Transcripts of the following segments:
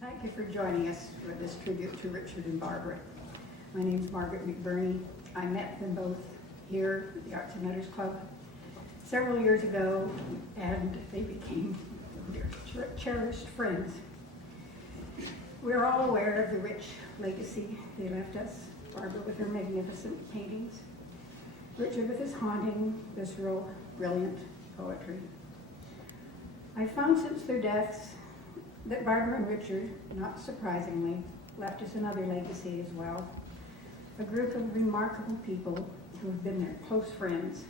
Thank you for joining us for this tribute to Richard and Barbara. My name is Margaret McBurney. I met them both here at the Arts and Letters Club several years ago, and they became cherished friends. We're all aware of the rich legacy they left us, Barbara with her magnificent paintings, Richard with his haunting, visceral, brilliant poetry. I found since their deaths that Barbara and Richard, not surprisingly, left us another legacy as well. A group of remarkable people who have been their close friends.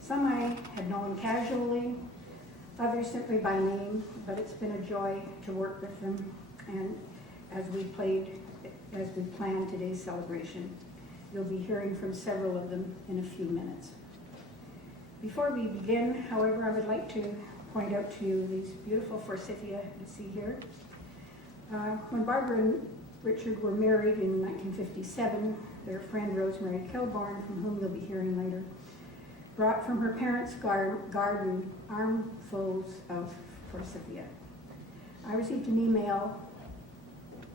Some I had known casually, others simply by name, but it's been a joy to work with them. And as we plan today's celebration, you'll be hearing from several of them in a few minutes. Before we begin, however, I would like to point out to you these beautiful forsythia you see here. When Barbara and Richard were married in 1957, their friend Rosemary Kilbourne, from whom you'll be hearing later, brought from her parents' garden armfuls of forsythia. I received an email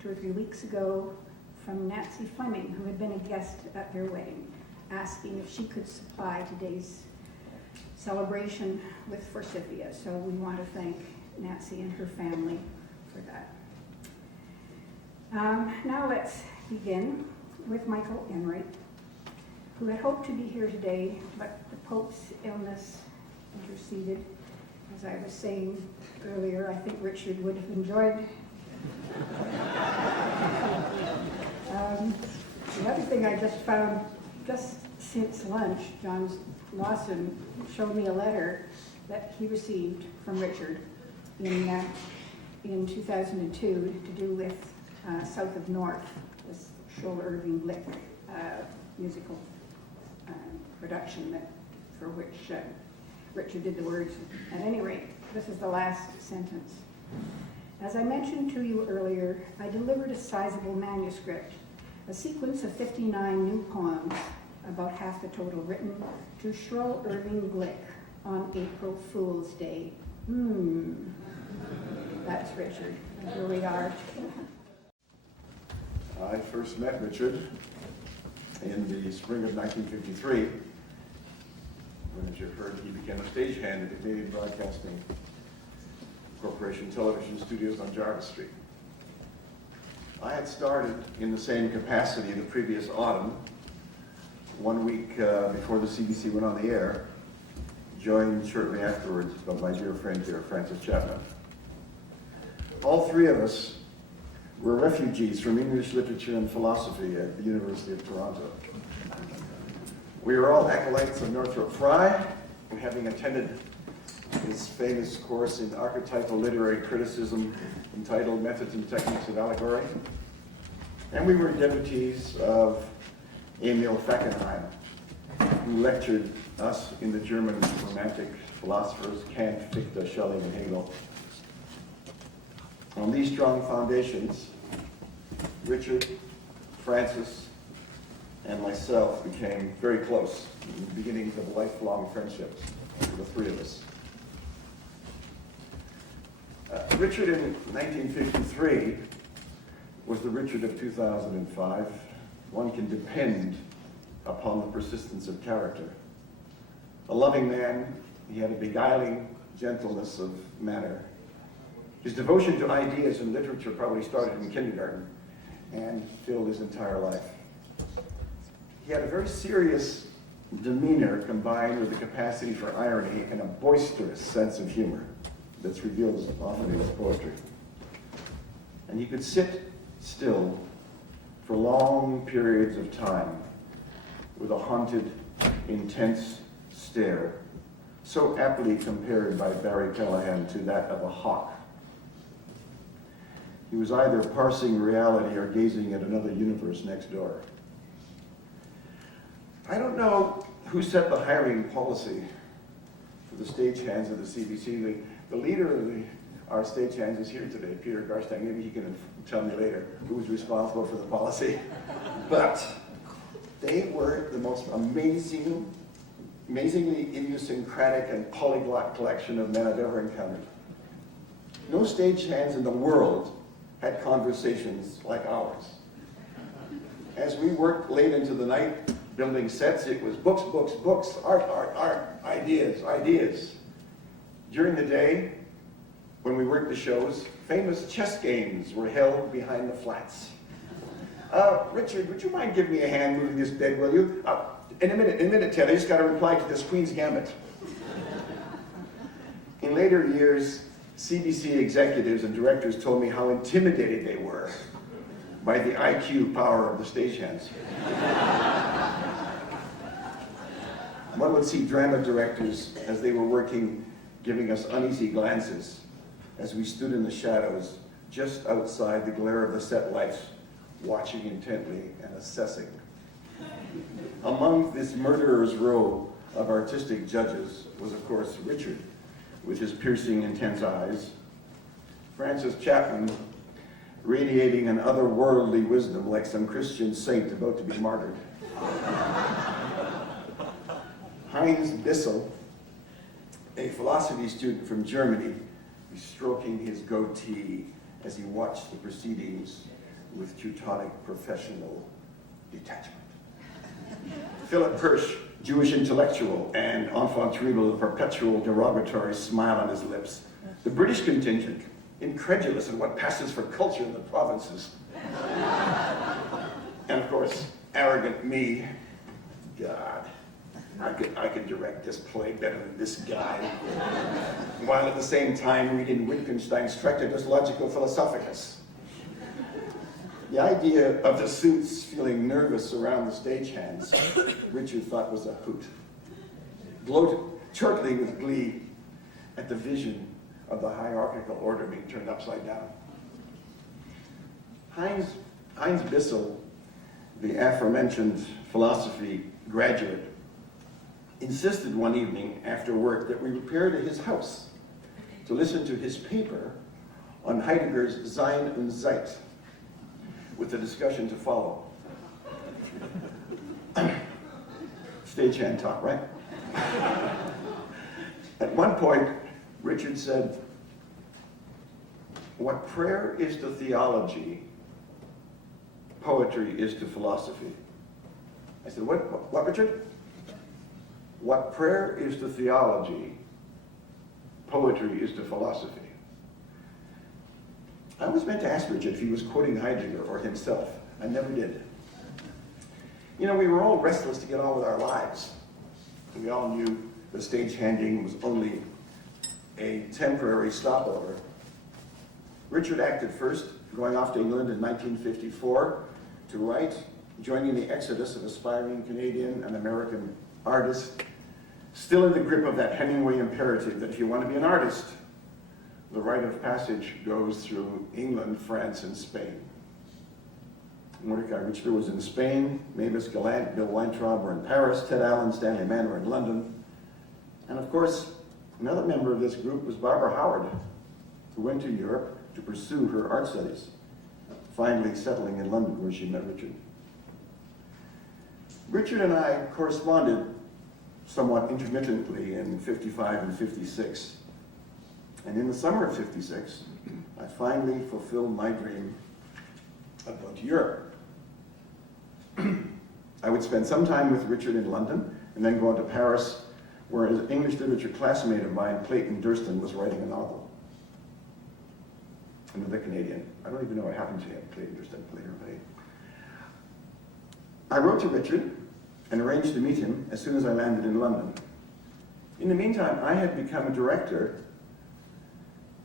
2 or 3 weeks ago from Nancy Fleming, who had been a guest at their wedding, asking if she could supply today's celebration with forsythia. So we want to thank Nancy and her family for that. Now let's begin with Michael Enright, who had hoped to be here today, but the Pope's illness interceded. As I was saying earlier, I think Richard would have enjoyed. The other thing I just found, just since lunch, John Lawson showed me a letter that he received from Richard in 2002 to do with South of North, this Scholl Irving Glick musical production for which Richard did the words. At any rate, this is the last sentence. As I mentioned to you earlier, I delivered a sizable manuscript, a sequence of 59 new poems, about half the total written, to Scholl Irving Glick on April Fool's Day. That's Richard. And here we are. I first met Richard in the spring of 1953, when, as you heard, he became a stagehand at the Canadian Broadcasting Corporation television studios on Jarvis Street. I had started in the same capacity the previous autumn, 1 week before the CBC went on the air, joined shortly afterwards by my dear friend here, Francis Chapman. All three of us were refugees from English literature and philosophy at the University of Toronto. We were all acolytes of Northrop Frye, having attended his famous course in archetypal literary criticism entitled Methods and Techniques of Allegory. And we were devotees of Emil Fackenheim, who lectured us in the German Romantic philosophers Kant, Fichte, Schelling, and Hegel. On these strong foundations, Richard, Francis, and myself became very close in the beginnings of lifelong friendships for the three of us. Richard in 1953 was the Richard of 2005. One can depend upon the persistence of character. A loving man, he had a beguiling gentleness of manner. His devotion to ideas and literature probably started in kindergarten and filled his entire life. He had a very serious demeanor combined with the capacity for irony and a boisterous sense of humor that's revealed often in his poetry. And he could sit still for long periods of time with a haunted, intense stare, so aptly compared by Barry Callahan to that of a hawk. He was either parsing reality or gazing at another universe next door. I don't know who set the hiring policy for the stagehands of the CBC. The leader of our stagehands is here today, Peter Garstang. Maybe he can tell me later who was responsible for the policy. But they were the most amazingly idiosyncratic and polyglot collection of men I've ever encountered. No stagehands in the world had conversations like ours. As we worked late into the night building sets, it was books, books, books, art, art, art, ideas, ideas. During the day, when we worked the shows, famous chess games were held behind the flats. Richard, would you mind giving me a hand moving this bed, will you? In a minute, Ted, I just got to reply to this Queen's Gambit. In later years, CBC executives and directors told me how intimidated they were by the IQ power of the stagehands. One would see drama directors as they were working, giving us uneasy glances as we stood in the shadows just outside the glare of the set lights, watching intently and assessing. Among this murderer's row of artistic judges was, of course, Richard, with his piercing, intense eyes, Francis Chapman, radiating an otherworldly wisdom like some Christian saint about to be martyred, Heinz Bissell, a philosophy student from Germany, stroking his goatee as he watched the proceedings with Teutonic professional detachment. Philip Hirsch, Jewish intellectual and enfant terrible, with a perpetual derogatory smile on his lips. The British contingent, incredulous at what passes for culture in the provinces. And of course, arrogant me. God, I could direct this play better than this guy. While at the same time reading Wittgenstein's Tractatus Logico Philosophicus. The idea of the suits feeling nervous around the stagehands, Richard thought was a hoot. Gloated, chortling with glee at the vision of the hierarchical order being turned upside down. Heinz Bissell, the aforementioned philosophy graduate, insisted one evening after work that we repair to his house to listen to his paper on Heidegger's Sein und Zeit, with the discussion to follow. Stagehand talk, right? At one point, Richard said, "What prayer is to theology, poetry is to philosophy." I said, what, Richard? What prayer is to theology, poetry is to philosophy. I was meant to ask Richard if he was quoting Heidegger or himself. I never did. You know, we were all restless to get on with our lives. We all knew the stagehanding was only a temporary stopover. Richard acted first, going off to England in 1954 to write, joining the exodus of aspiring Canadian and American artists, still in the grip of that Hemingway imperative that if you want to be an artist, the rite of passage goes through England, France, and Spain. Mordecai Richler was in Spain, Mavis Gallant, Bill Weintraub were in Paris, Ted Allen, Stanley Mann were in London. And of course, another member of this group was Barbara Howard, who went to Europe to pursue her art studies, finally settling in London where she met Richard. Richard and I corresponded somewhat intermittently in 55 and 56. And in the summer of 56, I finally fulfilled my dream of going to Europe. I would spend some time with Richard in London and then go on to Paris, where an English literature classmate of mine, Clayton Durston, was writing a novel. Another Canadian. I don't even know what happened to him, Clayton Durston, later. I wrote to Richard and arranged to meet him as soon as I landed in London. In the meantime, I had become a director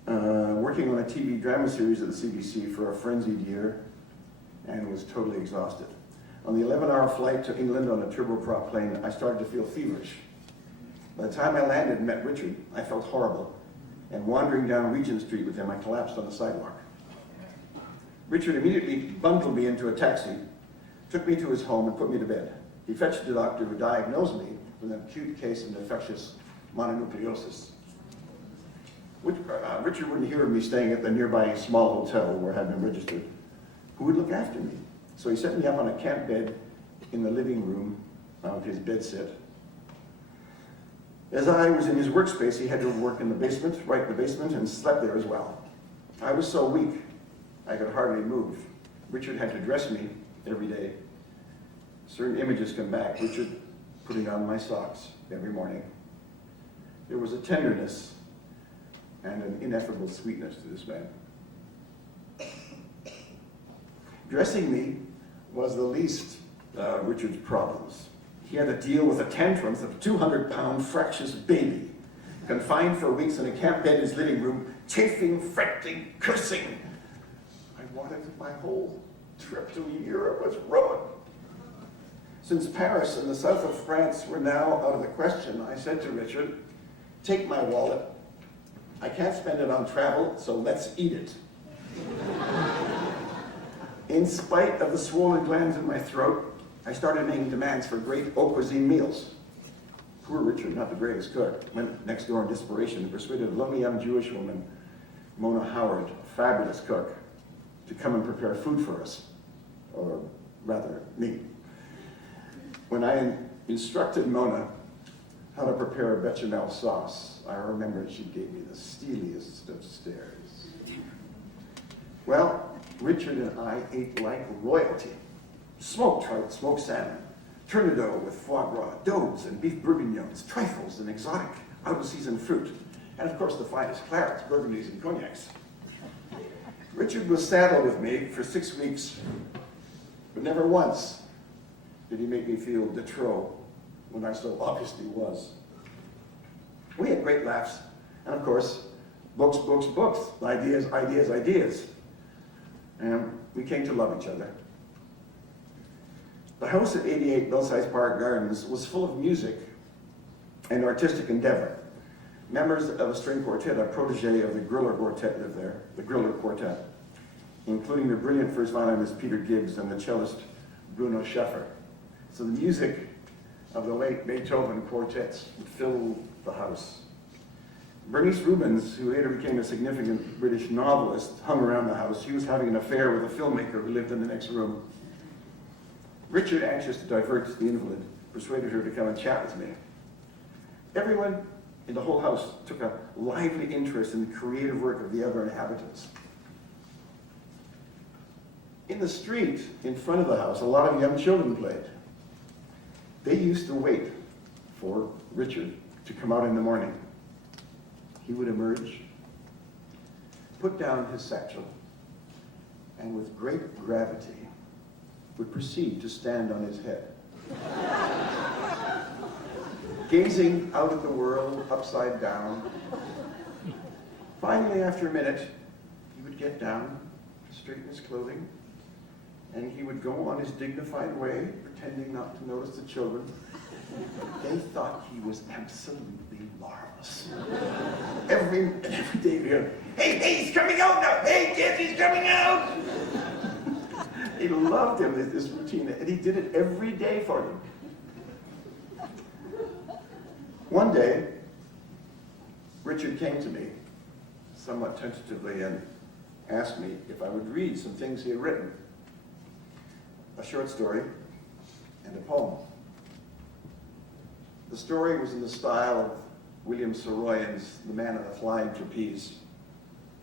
working on a TV drama series at the CBC for a frenzied year and was totally exhausted. On the 11-hour flight to England on a turboprop plane, I started to feel feverish. By the time I landed and met Richard, I felt horrible. And wandering down Regent Street with him, I collapsed on the sidewalk. Richard immediately bundled me into a taxi, took me to his home, and put me to bed. He fetched a doctor who diagnosed me with an acute case of infectious mononucleosis. Richard wouldn't hear of me staying at the nearby small hotel where I had been registered. Who would look after me? So he set me up on a camp bed in the living room of his bedsit. As I was in his workspace, he had to work in the basement, right in the basement, and slept there as well. I was so weak, I could hardly move. Richard had to dress me every day. Certain images come back. Richard putting on my socks every morning. There was a tenderness and an ineffable sweetness to this man. Dressing me was the least Richard's problems. He had to deal with the tantrums of a 200-pound fractious baby, confined for weeks in a camp bed in his living room, chafing, fretting, cursing. I wanted my whole trip to Europe was ruined. Since Paris and the south of France were now out of the question, I said to Richard, "Take my wallet. I can't spend it on travel, so let's eat it." In spite of the swollen glands in my throat, I started making demands for great haute cuisine meals. Poor Richard, not the greatest cook, went next door in desperation and persuaded a lovely young Jewish woman, Mona Howard, a fabulous cook, to come and prepare food for us, or rather, me. When I instructed Mona how to prepare a bechamel sauce, I remember she gave me the steeliest of stares. Well, Richard and I ate like royalty. Smoked trout, smoked salmon, tournedos with foie gras, daubes and beef bourguignons, trifles and exotic, out-of-season fruit, and of course the finest clarets, burgundies, and cognacs. Richard was saddled with me for 6 weeks, but never once did he make me feel de trop when I so obviously was. We had great laughs, and of course, books, books, books, ideas, ideas, ideas. And we came to love each other. The house at 88 Belsize Park Gardens was full of music and artistic endeavor. Members of a string quartet, a protege of the Griller Quartet lived there, the Griller Quartet, including the brilliant first violinist Peter Gibbs and the cellist Bruno Scheffer. So the music of the late Beethoven quartets would fill the house. Bernice Rubens, who later became a significant British novelist, hung around the house. She was having an affair with a filmmaker who lived in the next room. Richard, anxious to divert the invalid, persuaded her to come and chat with me. Everyone in the whole house took a lively interest in the creative work of the other inhabitants. In the street in front of the house, a lot of young children played. They used to wait for Richard to come out in the morning. He would emerge, put down his satchel, and with great gravity would proceed to stand on his head, gazing out at the world upside down. Finally, after a minute, he would get down, straighten his clothing, and he would go on his dignified way, pretending not to notice the children. They thought he was absolutely marvelous. Every day we hear, hey, he's coming out now! Hey, kids, he's coming out! They loved him, this routine, and he did it every day for them. One day, Richard came to me, somewhat tentatively, and asked me if I would read some things he had written. A short story and a poem. The story was in the style of William Saroyan's The Man on the Flying Trapeze.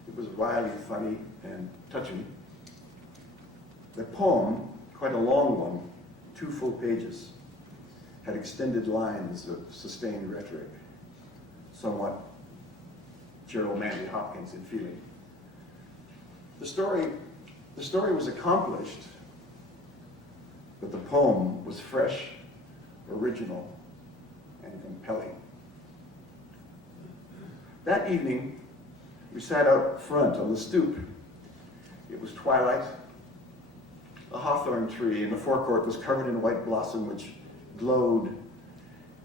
It was wryly funny and touching. The poem, quite a long one, 2 full pages, had extended lines of sustained rhetoric, somewhat Gerald Manley Hopkins in feeling. The story was accomplished, but the poem was fresh, original, and compelling. That evening, we sat out front on the stoop. It was twilight. A hawthorn tree in the forecourt was covered in white blossom which glowed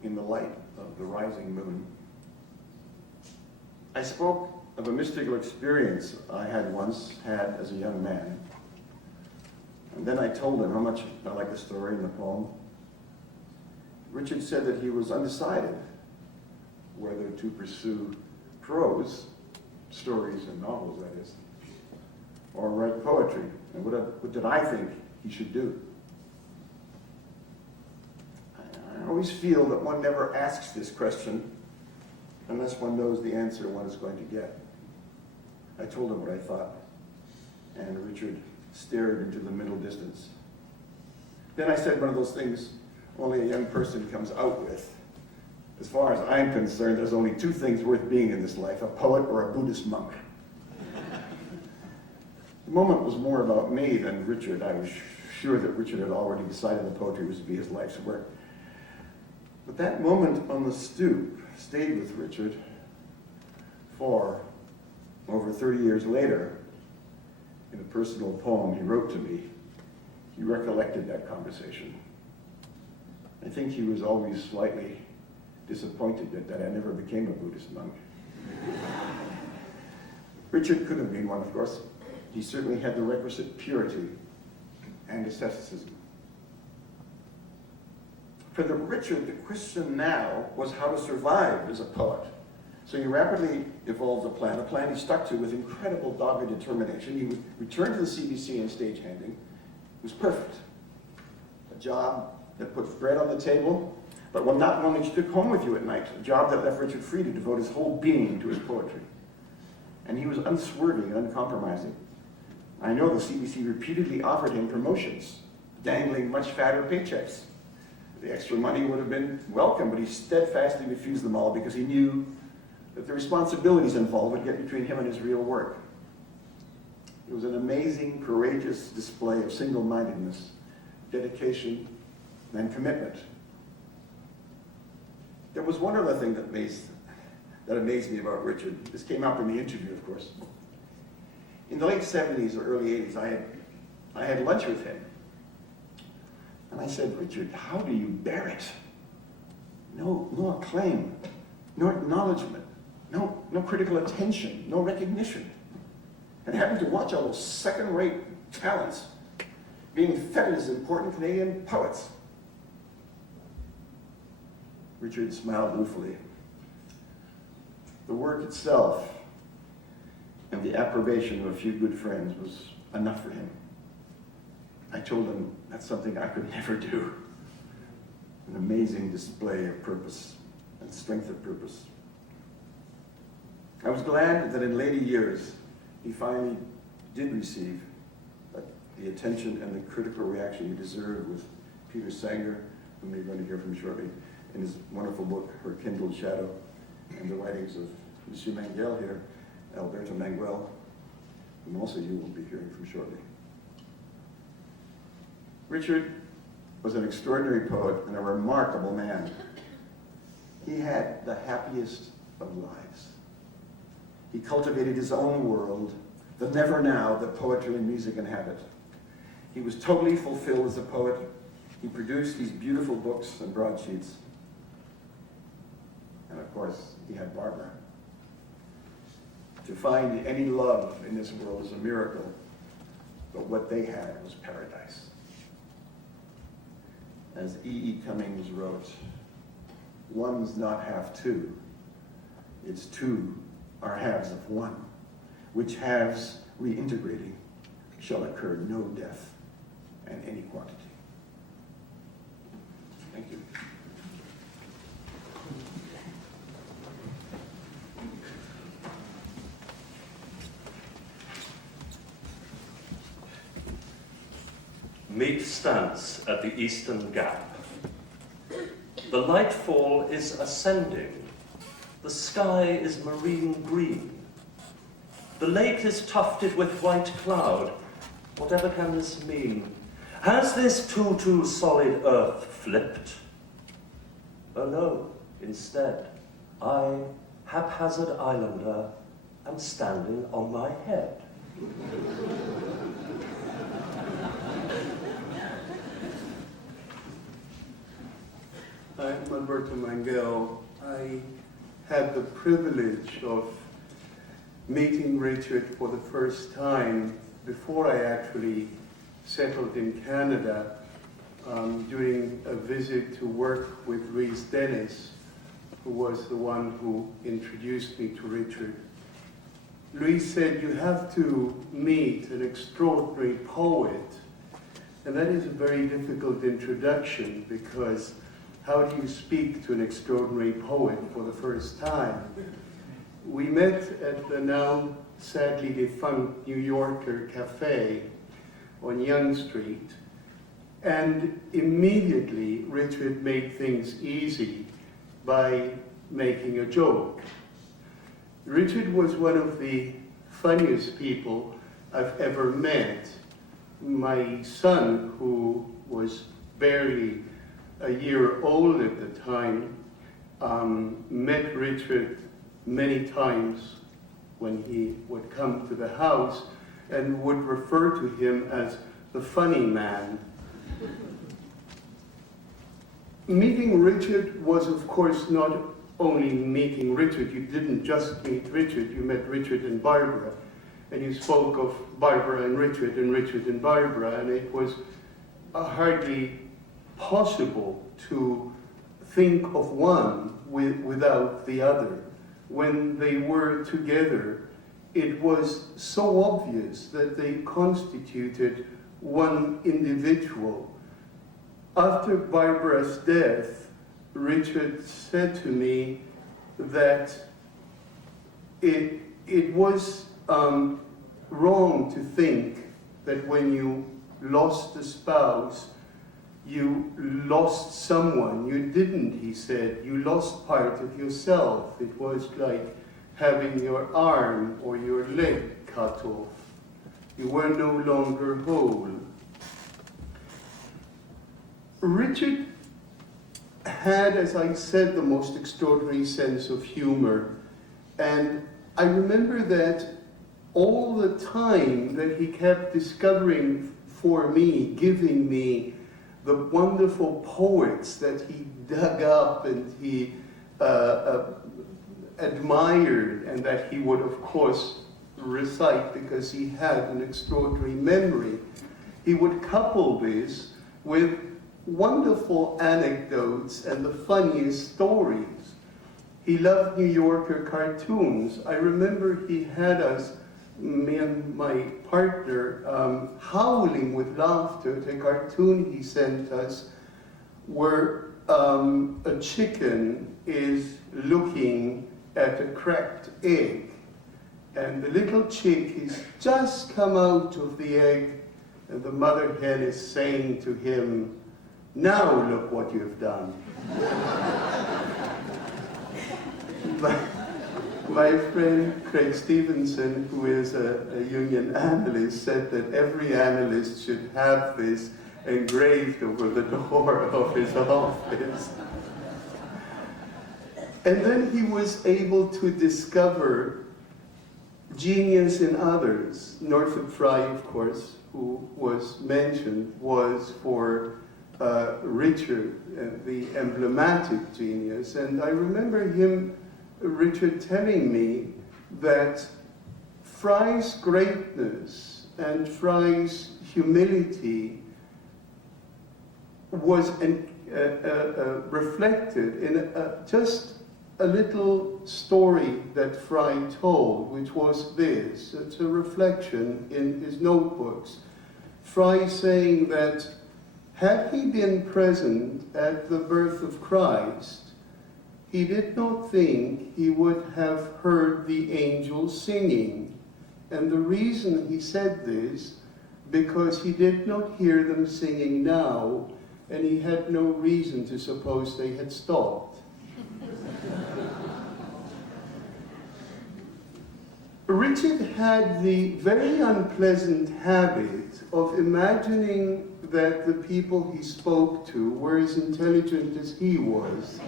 in the light of the rising moon. I spoke of a mystical experience I had once had as a young man. And then I told him how much I liked the story and the poem. Richard said that he was undecided whether to pursue prose, stories and novels, that is, or write poetry, and what did I think he should do. I always feel that one never asks this question unless one knows the answer one is going to get. I told him what I thought, and Richard stared into the middle distance. Then I said one of those things only a young person comes out with. As far as I'm concerned, there's only two things worth being in this life, a poet or a Buddhist monk. The moment was more about me than Richard. I was sure that Richard had already decided that poetry was to be his life's work. But that moment on the stoop stayed with Richard for over 30 years later. In a personal poem he wrote to me, he recollected that conversation. I think he was always slightly disappointed that I never became a Buddhist monk. Richard could have been one, of course. He certainly had the requisite purity and asceticism. For Richard, the question now was how to survive as a poet. So he rapidly evolved a plan he stuck to with incredible dogged determination. He would return to the CBC and stagehanding. It was perfect. A job that puts bread on the table, but not one that you took home with you at night. A job that left Richard free to devote his whole being to his poetry. And he was unswerving and uncompromising. I know the CBC repeatedly offered him promotions, dangling much fatter paychecks. The extra money would have been welcome, but he steadfastly refused them all because he knew that the responsibilities involved would get between him and his real work. It was an amazing, courageous display of single-mindedness, dedication, and commitment. There was one other thing that amazed me about Richard. This came up in the interview, of course. In the late 70s or early 80s, I had lunch with him. And I said, Richard, how do you bear it? No acclaim, no acknowledgement, no critical attention, no recognition. And having to watch all those second-rate talents being feted as important Canadian poets. Richard smiled ruefully. The work itself and the approbation of a few good friends was enough for him. I told him that's something I could never do. An amazing display of purpose and strength of purpose. I was glad that in later years he finally did receive the attention and the critical reaction he deserved with Peter Sanger, whom you're going to hear from shortly, in his wonderful book, Her Kindled Shadow, and the writings of Monsieur Manguel here, Alberto Manguel, whom also you will be hearing from shortly. Richard was an extraordinary poet and a remarkable man. He had the happiest of lives. He cultivated his own world, the never now that poetry and music inhabit. He was totally fulfilled as a poet. He produced these beautiful books and broadsheets. And of course, he had Barbara. To find any love in this world is a miracle, but what they had was paradise. As E.E. Cummings wrote, one's not half two, it's two are halves of one, which halves reintegrating shall occur no death and any quantity. Thank you. Mead stands at the eastern gap. The nightfall is ascending. The sky is marine green. The lake is tufted with white cloud. Whatever can this mean? Has this too solid earth flipped? Oh no, instead, I, haphazard islander, am standing on my head. I'm Alberto Manguel. I had the privilege of meeting Richard for the first time before I actually settled in Canada during a visit to work with Rhys Dennis, who was the one who introduced me to Richard. Rhys said, "You have to meet an extraordinary poet." And that is a very difficult introduction, because how do you speak to an extraordinary poet for the first time? We met at the now sadly defunct New Yorker Cafe on Yonge Street, and immediately Richard made things easy by making a joke. Richard was one of the funniest people I've ever met. My son, who was barely a year old at the time, met Richard many times when he would come to the house and would refer to him as the funny man. Meeting Richard was, of course, not only meeting Richard. You didn't just meet Richard, you met Richard and Barbara. And you spoke of Barbara and Richard and Barbara, and it was hardly possible to think of one without the other. When they were together, it was so obvious that they constituted one individual. After Barbara's death, Richard said to me that it was wrong to think that when you lost a spouse, you lost someone. You didn't, he said. You lost part of yourself. It was like having your arm or your leg cut off. You were no longer whole. Richard had, as I said, the most extraordinary sense of humor. And I remember that all the time that he kept discovering for me, giving me the wonderful poets that he dug up and he admired, and that he would, of course, recite because he had an extraordinary memory. He would couple this with wonderful anecdotes and the funniest stories. He loved New Yorker cartoons. I remember he had us, me and my partner, howling with laughter at a cartoon he sent us where a chicken is looking at a cracked egg, and the little chick has just come out of the egg, and the mother hen is saying to him, "Now look what you've done." My friend Craig Stevenson, who is a union analyst, said that every analyst should have this engraved over the door of his office. And then he was able to discover genius in others. Northrop Frye, of course, who was mentioned, was for Richard, the emblematic genius. And I remember Richard telling me that Frye's greatness and Frye's humility was reflected in just a little story that Frye told, which was this. It's a reflection in his notebooks. Frye saying that had he been present at the birth of Christ, he did not think he would have heard the angels singing. And the reason he said this, because he did not hear them singing now, and he had no reason to suppose they had stopped. Richard had the very unpleasant habit of imagining that the people he spoke to were as intelligent as he was.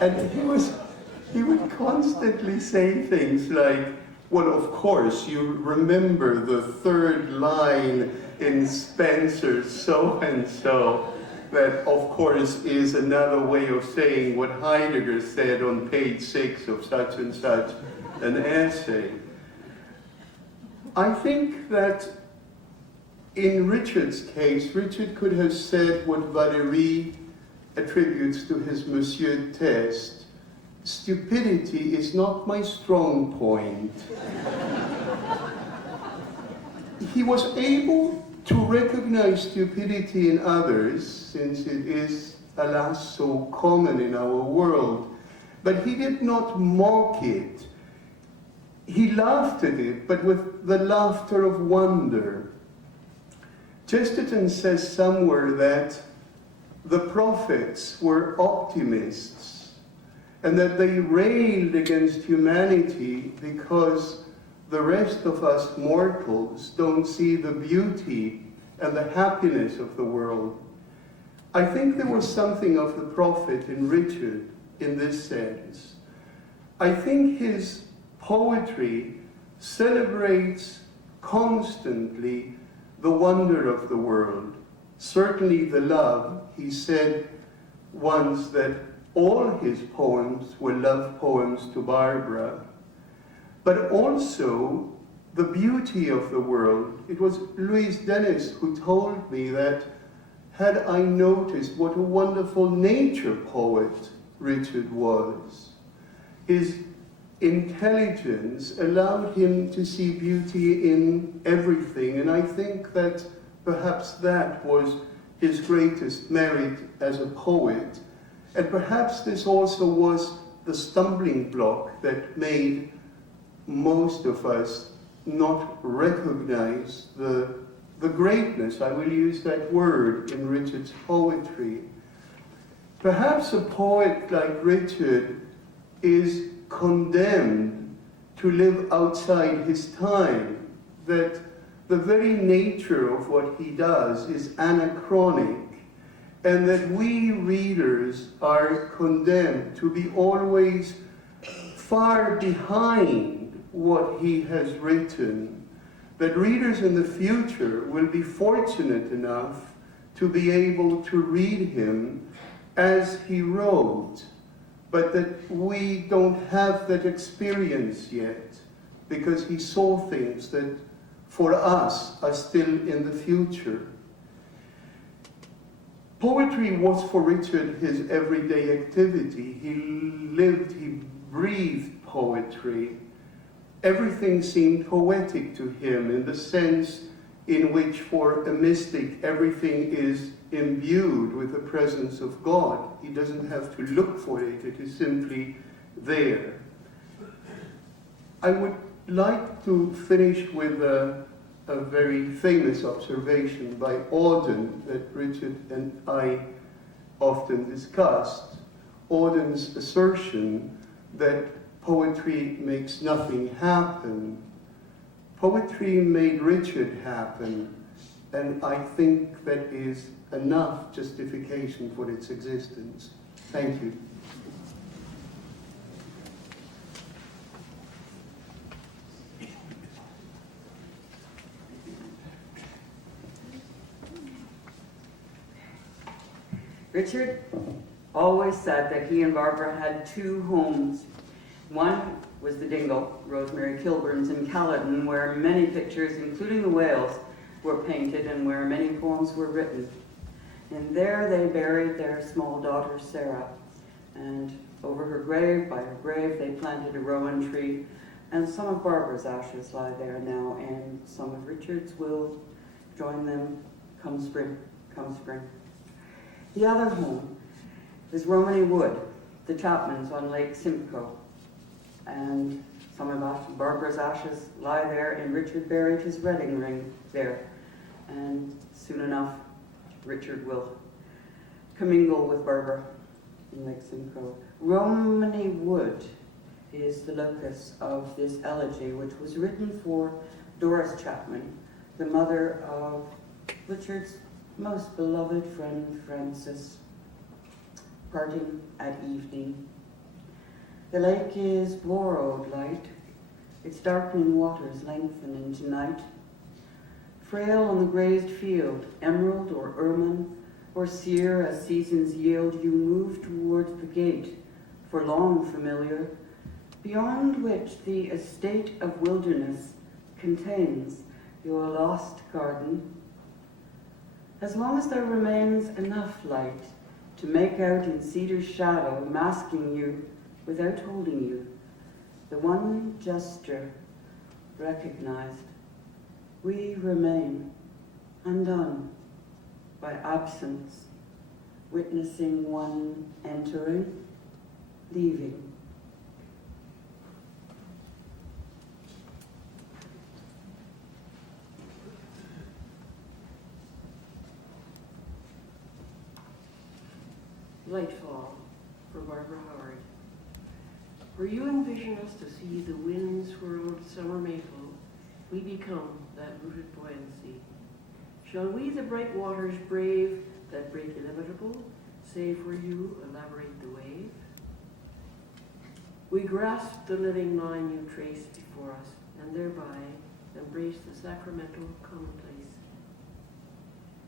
And he would constantly say things like, well, of course, you remember the third line in Spencer's so-and-so, that, of course, is another way of saying what Heidegger said on page 6 of such and such an essay. I think that in Richard's case, Richard could have said what Valéry attributes to his Monsieur test: stupidity is not my strong point. He was able to recognize stupidity in others, since it is, alas, so common in our world, but he did not mock it. He laughed at it, but with the laughter of wonder. Chesterton says somewhere that the prophets were optimists, and that they railed against humanity because the rest of us mortals don't see the beauty and the happiness of the world. I think there was something of the prophet in Richard in this sense. I think his poetry celebrates constantly the wonder of the world, certainly the love. He said once that all his poems were love poems to Barbara, but also the beauty of the world. It was Louise Dennis who told me that had I noticed what a wonderful nature poet Richard was, his intelligence allowed him to see beauty in everything, and I think that perhaps that was his greatest merit as a poet, and perhaps this also was the stumbling block that made most of us not recognize the greatness, I will use that word, in Richard's poetry. Perhaps a poet like Richard is condemned to live outside his time, that the very nature of what he does is anachronic, and that we readers are condemned to be always far behind what he has written, that readers in the future will be fortunate enough to be able to read him as he wrote, but that we don't have that experience yet, because he saw things that for us are still in the future. Poetry was for Richard his everyday activity. He lived, he breathed poetry. Everything seemed poetic to him in the sense in which for a mystic everything is imbued with the presence of God. He doesn't have to look for it, it is simply there. I would like to finish with a very famous observation by Auden that Richard and I often discussed. Auden's assertion that poetry makes nothing happen. Poetry made Richard happen, and I think that is enough justification for its existence. Thank you. Richard always said that he and Barbara had two homes. One was the Dingle, Rosemary Kilburn's in Caledon, where many pictures, including the whales, were painted and where many poems were written. And there they buried their small daughter, Sarah. And over her grave, by her grave, they planted a rowan tree. And some of Barbara's ashes lie there now, and some of Richard's will join them come spring. The other home is Romany Wood, the Chapmans on Lake Simcoe. And some of Barbara's ashes lie there, and Richard buried his wedding ring there. And soon enough, Richard will commingle with Barbara in Lake Simcoe. Romany Wood is the locus of this elegy, which was written for Doris Chapman, the mother of Richard's most beloved friend, Francis, parting at evening. The lake is borrowed light, its darkening waters lengthen into night. Frail on the grazed field, emerald or ermine, or sere as seasons yield, you move towards the gate, for long familiar, beyond which the estate of wilderness contains your lost garden As long as there remains enough light to make out in cedar's shadow, masking you without holding you, the one gesture recognized, we remain undone by absence, witnessing one entering, leaving. Lightfall for Barbara Howard. Where you envision us to see the wind-swirled summer maple, we become that rooted buoyancy. Shall we the bright waters brave that break inevitable, save where you elaborate the wave? We grasp the living line you trace before us, and thereby embrace the sacramental commonplace.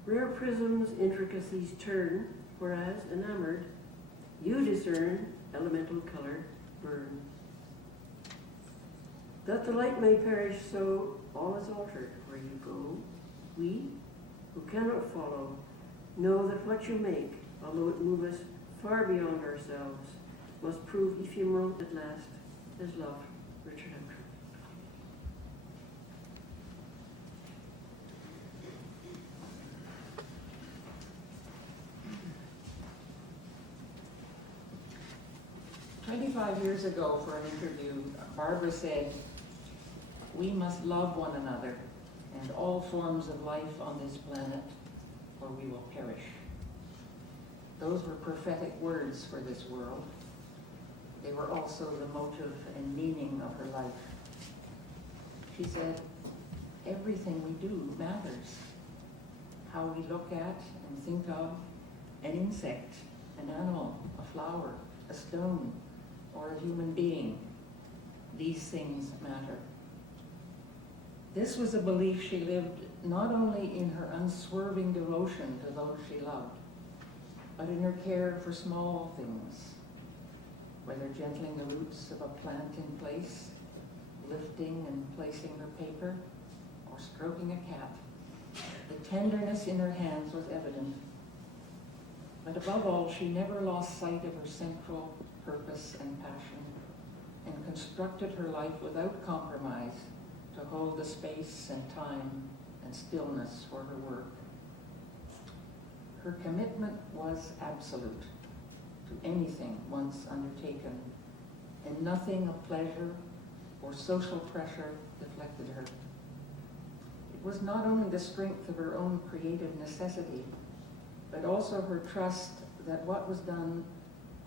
Rare prisms intricacies turn, whereas enamored, you discern elemental color burn. That the light may perish so, all is altered where you go. We, who cannot follow, know that what you make, although it move us far beyond ourselves, must prove ephemeral at last, as love. Richard Outram. Years ago for an interview, Barbara said, "We must love one another and all forms of life on this planet, or we will perish." Those were prophetic words for this world. They were also the motive and meaning of her life. She said, everything we do matters. How we look at and think of an insect, an animal, a flower, a stone, or a human being. These things matter. This was a belief she lived not only in her unswerving devotion to those she loved, but in her care for small things, whether gentling the roots of a plant in place, lifting and placing her paper, or stroking a cat. The tenderness in her hands was evident. But above all, she never lost sight of her central purpose and passion, and constructed her life without compromise to hold the space and time and stillness for her work. Her commitment was absolute to anything once undertaken, and nothing of pleasure or social pressure deflected her. It was not only the strength of her own creative necessity, but also her trust that what was done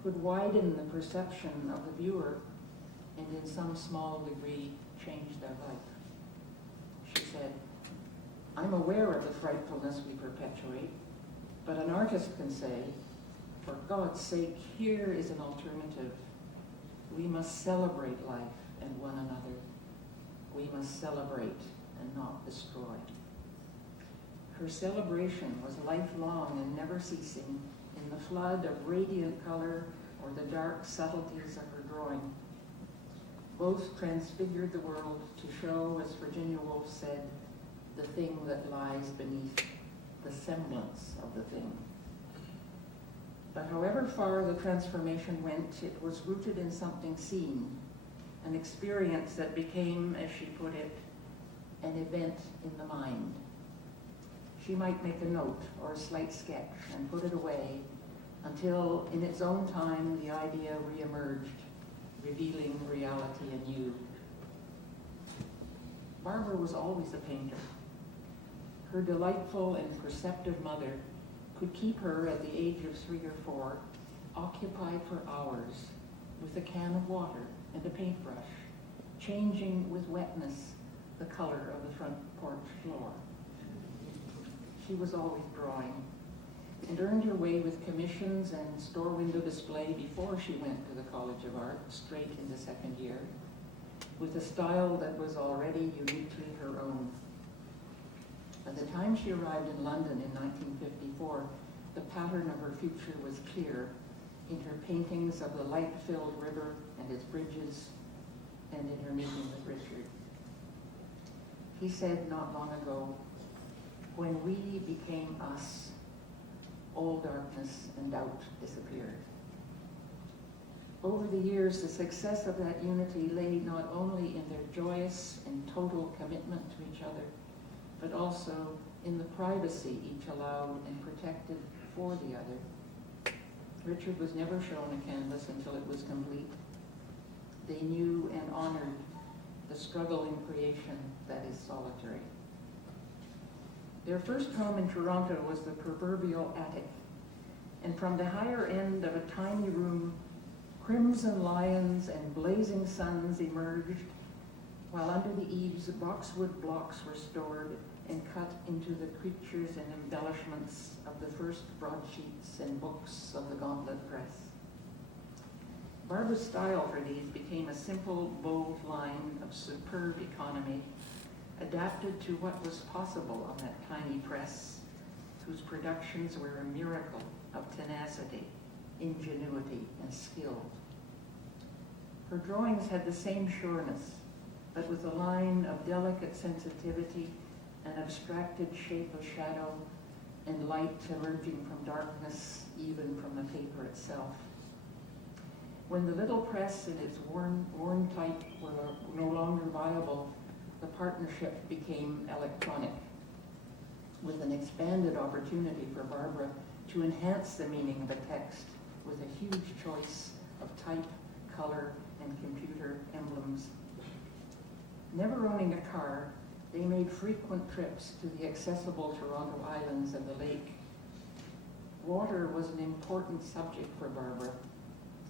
could widen the perception of the viewer and in some small degree change their life. She said, "I'm aware of the frightfulness we perpetuate, but an artist can say, for God's sake, here is an alternative. We must celebrate life and one another. We must celebrate and not destroy." Her celebration was lifelong and never ceasing, in the flood of radiant color or the dark subtleties of her drawing. Both transfigured the world to show, as Virginia Woolf said, the thing that lies beneath the semblance of the thing. But however far the transformation went, it was rooted in something seen, an experience that became, as she put it, an event in the mind. She might make a note or a slight sketch and put it away until, in its own time, the idea reemerged, revealing reality anew. Barbara was always a painter. Her delightful and perceptive mother could keep her, at the age of 3 or 4, occupied for hours with a can of water and a paintbrush, changing with wetness the color of the front porch floor. She was always drawing, and earned her way with commissions and store window display before she went to the College of Art, straight into second year, with a style that was already uniquely her own. By the time she arrived in London in 1954, the pattern of her future was clear in her paintings of the light-filled river and its bridges, and in her meeting with Richard. He said not long ago, When we became us, all darkness and doubt disappeared. Over the years, the success of that unity lay not only in their joyous and total commitment to each other, but also in the privacy each allowed and protected for the other. Richard was never shown a canvas until it was complete. They knew and honored the struggle in creation that is solitary. Their first home in Toronto was the proverbial attic, and from the higher end of a tiny room, crimson lions and blazing suns emerged, while under the eaves boxwood blocks were stored and cut into the creatures and embellishments of the first broadsheets and books of the Gauntlet Press. Barbara's style for these became a simple, bold line of superb economy, adapted to what was possible on that tiny press, whose productions were a miracle of tenacity, ingenuity, and skill. Her drawings had the same sureness, but with a line of delicate sensitivity, an abstracted shape of shadow, and light emerging from darkness, even from the paper itself. When the little press and its worn type were no longer viable, the partnership became electronic, with an expanded opportunity for Barbara to enhance the meaning of a text with a huge choice of type, color, and computer emblems. Never owning a car, they made frequent trips to the accessible Toronto Islands and the lake. Water was an important subject for Barbara.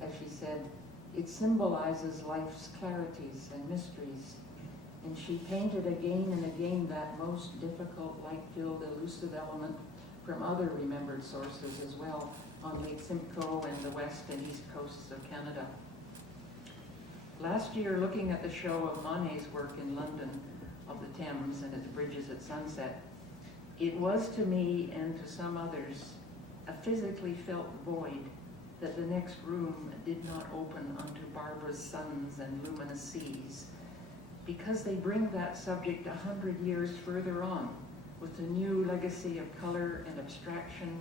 As she said, it symbolizes life's clarities and mysteries, and she painted again and again that most difficult, light-filled, elusive element from other remembered sources as well, on Lake Simcoe and the west and east coasts of Canada. Last year, looking at the show of Monet's work in London of the Thames and its bridges at sunset, it was to me and to some others a physically felt void that the next room did not open onto Barbara's suns and luminous seas, because they bring that subject 100 years further on, with the new legacy of color and abstraction,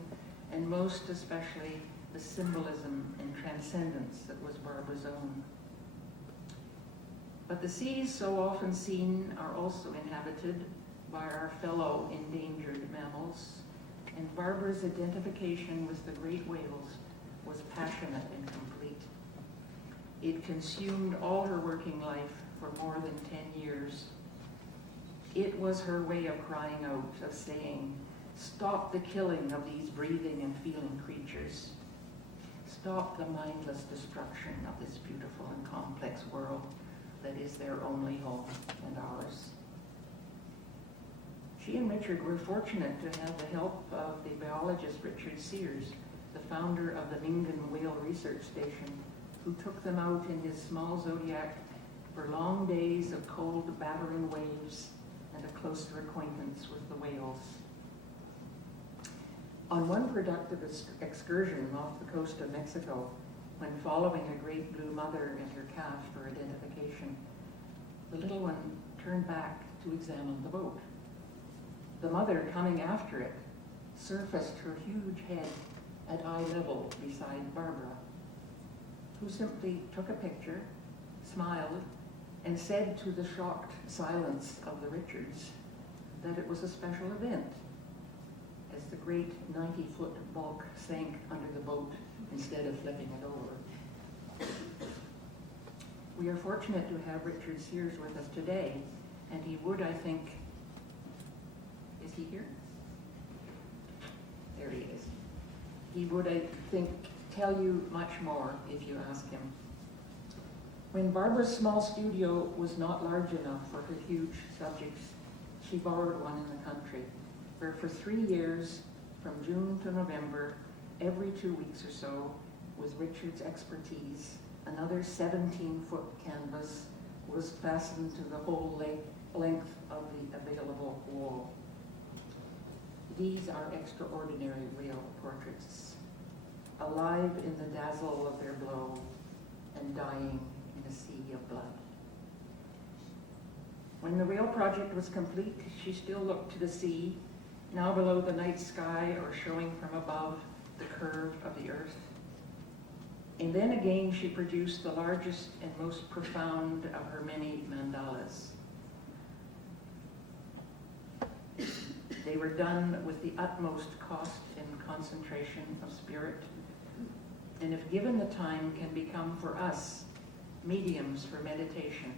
and most especially the symbolism and transcendence that was Barbara's own. But the seas so often seen are also inhabited by our fellow endangered mammals, and Barbara's identification with the great whales was passionate and complete. It consumed all her working life for more than 10 years. It was her way of crying out, of saying, "Stop the killing of these breathing and feeling creatures. Stop the mindless destruction of this beautiful and complex world that is their only home and ours." She and Richard were fortunate to have the help of the biologist Richard Sears, the founder of the Mingan Whale Research Station, who took them out in his small Zodiac for long days of cold, battering waves and a closer acquaintance with the whales. On one productive excursion off the coast of Mexico, when following a great blue mother and her calf for identification, the little one turned back to examine the boat. The mother, coming after it, surfaced her huge head at eye level beside Barbara, who simply took a picture, smiled, and said to the shocked silence of the Richards that it was a special event, as the great 90-foot bulk sank under the boat instead of flipping it over. We are fortunate to have Richard Sears with us today, and he would, I think, is he here? There he is. He would, I think, tell you much more if you ask him. When Barbara's small studio was not large enough for her huge subjects, she borrowed one in the country, where for 3 years, from June to November, every 2 weeks or so, with Richard's expertise, another 17-foot canvas was fastened to the whole length of the available wall. These are extraordinary whale portraits, alive in the dazzle of their glow and dying in a sea of blood. When the whale project was complete, she still looked to the sea now below the night sky or showing from above the curve of the earth. And then again she produced the largest and most profound of her many mandalas. They were done with the utmost cost and concentration of spirit, and if given the time can become for us mediums for meditation,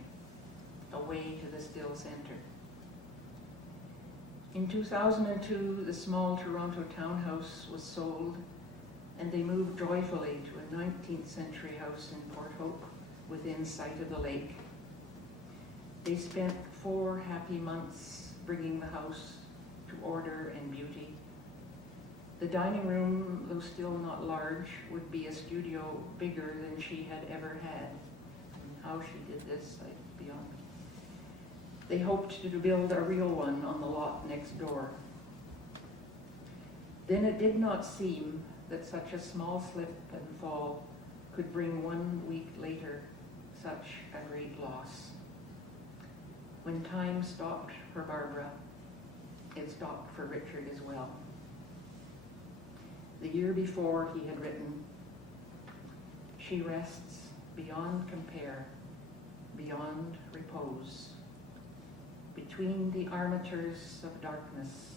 a way to the still center. In 2002, the small Toronto townhouse was sold, and they moved joyfully to a 19th century house in Port Hope within sight of the lake. They spent 4 happy months bringing the house to order and beauty. The dining room, though still not large, would be a studio bigger than she had ever had. And how she did this, beyond. They hoped to build a real one on the lot next door. Then it did not seem that such a small slip and fall could bring 1 week later such a great loss. When time stopped for Barbara, it stopped for Richard as well. The year before he had written, "She rests beyond compare, beyond repose. Between the armatures of darkness,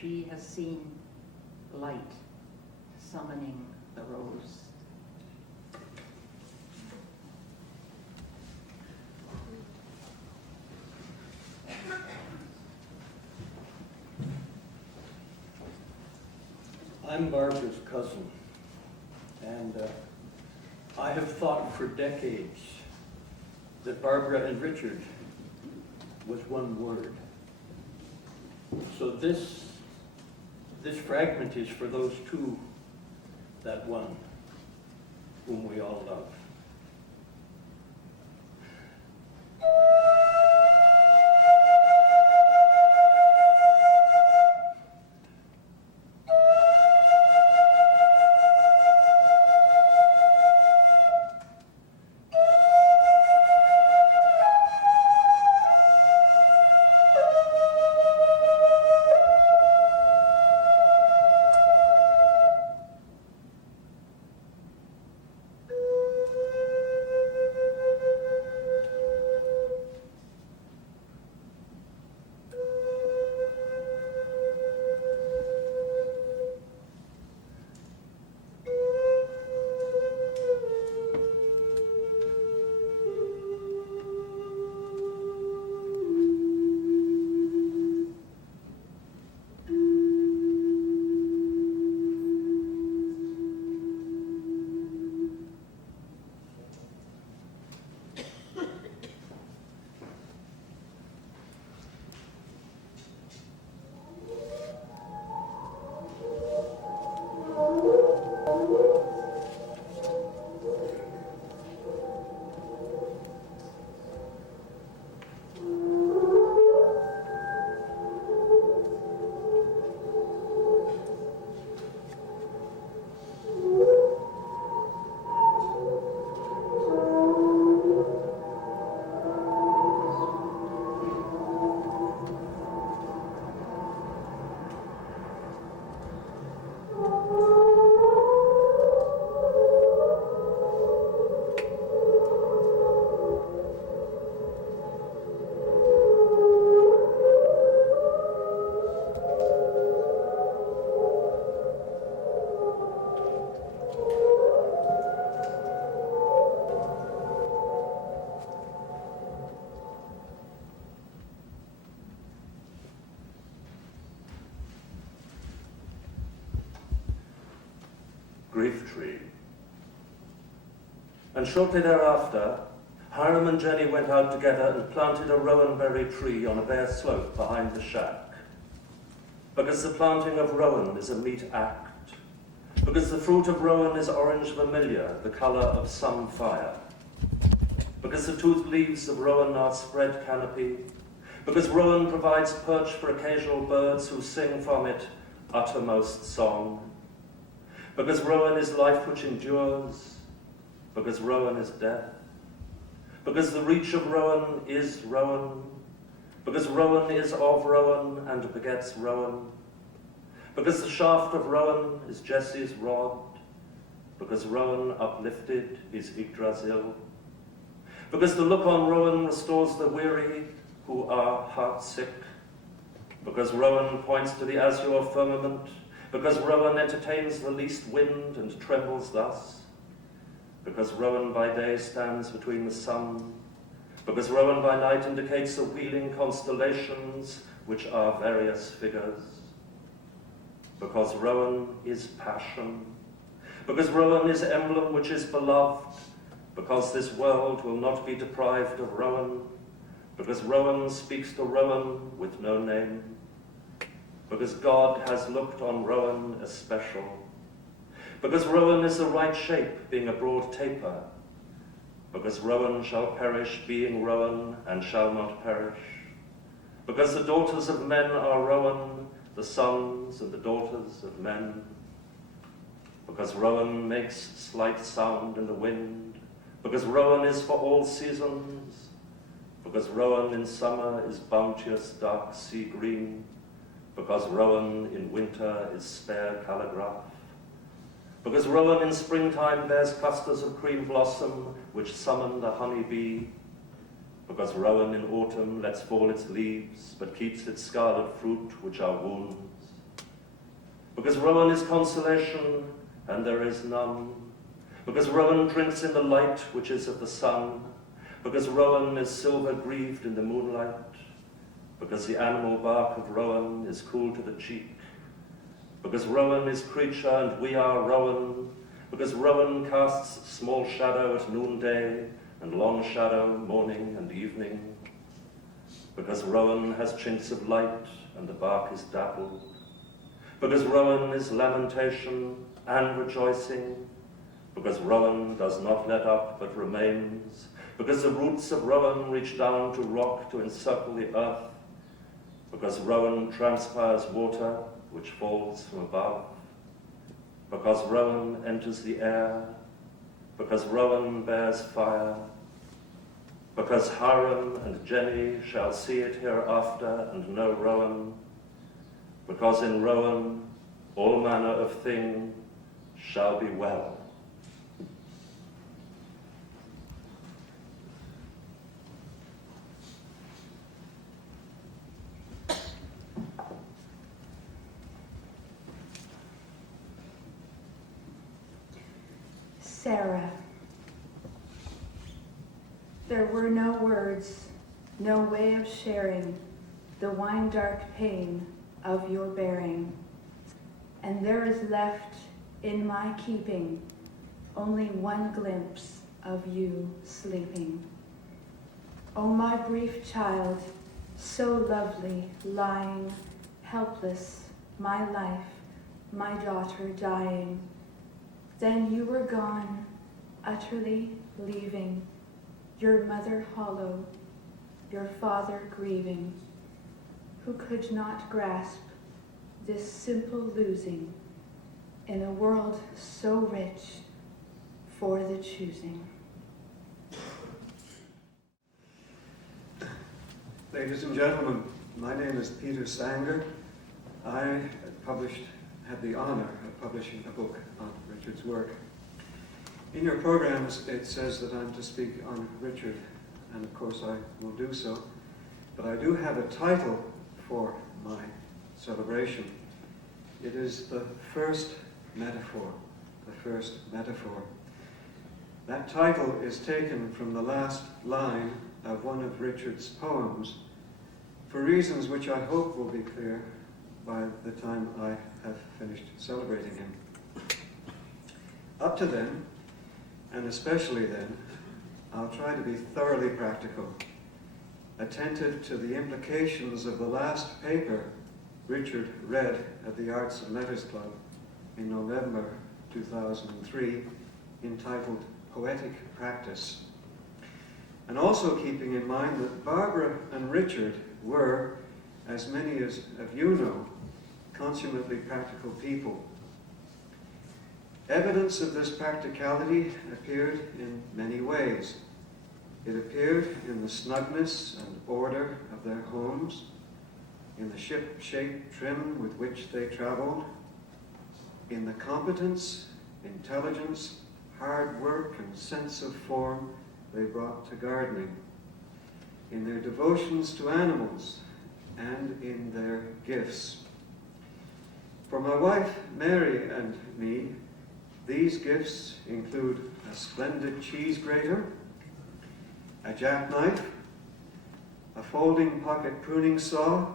she has seen light summoning the rose." I'm Barbara's cousin, and I have thought for decades that Barbara and Richard was one word. So this fragment is for those two, that one, whom we all love. Grief Tree. And shortly thereafter, Hiram and Jenny went out together and planted a rowanberry tree on a bare slope behind the shack. Because the planting of rowan is a meat act. Because the fruit of rowan is orange vermilion, the colour of some fire. Because the toothed leaves of rowan are spread canopy. Because rowan provides perch for occasional birds who sing from it uttermost song. Because rowan is life which endures. Because rowan is death. Because the reach of rowan is rowan. Because rowan is of rowan and begets rowan. because the shaft of Rowan is Jesse's rod, because Rowan uplifted is Yggdrasil, because the look on Rowan restores the weary who are heartsick, because Rowan points to the azure firmament, because Rowan entertains the least wind and trembles thus, because Rowan by day stands between the sun, because Rowan by night indicates the wheeling constellations which are various figures, because Rowan is passion, because Rowan is emblem which is beloved, because this world will not be deprived of Rowan, because Rowan speaks to Rowan with no name, because God has looked on Rowan especial, because Rowan is the right shape, being a broad taper, because Rowan shall perish, being Rowan, and shall not perish, because the daughters of men are Rowan, the sons and the daughters of men, because Rowan makes slight sound in the wind, because Rowan is for all seasons, because Rowan in summer is bounteous dark sea green, because Rowan in winter is spare calligraph, because Rowan in springtime bears clusters of cream blossom which summon the honey bee, because Rowan in autumn lets fall its leaves but keeps its scarlet fruit which are wounds, because Rowan is consolation and there is none, because Rowan drinks in the light which is of the sun, because Rowan is silver grieved in the moonlight, because the animal bark of Rowan is cool to the cheek, because Rowan is creature and we are Rowan, because Rowan casts small shadow at noonday and long shadow morning and evening, because Rowan has chinks of light and the bark is dappled, because Rowan is lamentation and rejoicing, because Rowan does not let up but remains, because the roots of Rowan reach down to rock to encircle the earth, because Rowan transpires water which falls from above, because Rowan enters the air, because Rowan bears fire, because Hiram and Jenny shall see it hereafter and know Rowan, because in Rowan all manner of thing shall be well. Sarah. There were no words, no way of sharing the wine-dark pain of your bearing, and there is left in my keeping only one glimpse of you sleeping. Oh, my brief child, so lovely, lying helpless, my life, my daughter dying. Then you were gone, utterly leaving, your mother hollow, your father grieving, who could not grasp this simple losing in a world so rich for the choosing. Ladies and gentlemen, my name is Peter Sanger. I had the honor of publishing a book on Richard's work. In your programs, it says that I'm to speak on Richard, and of course I will do so. But I do have a title for my celebration. It is the first metaphor. The first metaphor. That title is taken from the last line of one of Richard's poems, for reasons which I hope will be clear by the time I have finished celebrating him. Up to then, and especially then, I'll try to be thoroughly practical, attentive to the implications of the last paper Richard read at the Arts and Letters Club in November 2003, entitled Poetic Practice. And also keeping in mind that Barbara and Richard were, as many of you know, consummately practical people. Evidence of this practicality appeared in many ways. It appeared in the snugness and order of their homes, in the ship-shaped trim with which they traveled, in the competence, intelligence, hard work, and sense of form they brought to gardening, in their devotions to animals, and in their gifts. For my wife, Mary, and me, these gifts include a splendid cheese grater, a jackknife, a folding pocket pruning saw,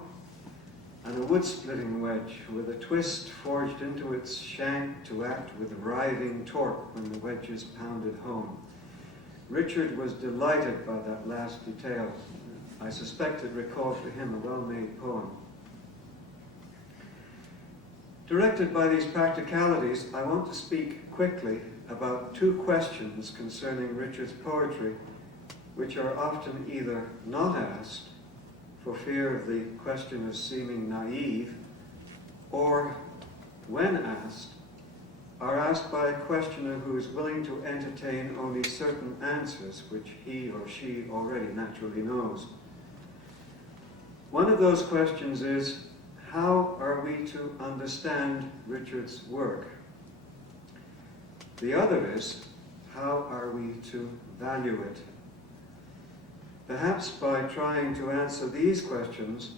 and a wood-splitting wedge with a twist forged into its shank to act with riving torque when the wedge is pounded home. Richard was delighted by that last detail. I suspect it recalled to him a well-made poem. Directed by these practicalities, I want to speak quickly about two questions concerning Richard's poetry, which are often either not asked for fear of the questioner's seeming naive, or, when asked, are asked by a questioner who is willing to entertain only certain answers which he or she already naturally knows. One of those questions is, how are we to understand Richard's work? The other is, how are we to value it? Perhaps by trying to answer these questions,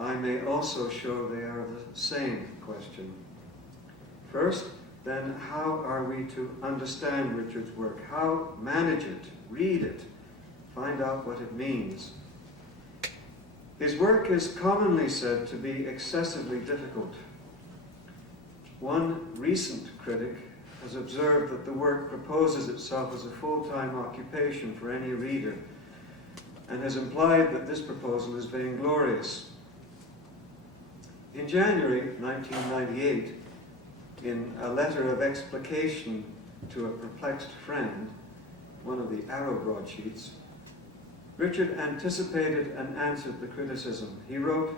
I may also show they are the same question. First, then, how are we to understand Richard's work? How manage it, read it, find out what it means? His work is commonly said to be excessively difficult. One recent critic has observed that the work proposes itself as a full-time occupation for any reader, and has implied that this proposal is vainglorious. In January 1998, in a letter of explication to a perplexed friend, one of the Arrow broadsheets, Richard anticipated and answered the criticism. He wrote,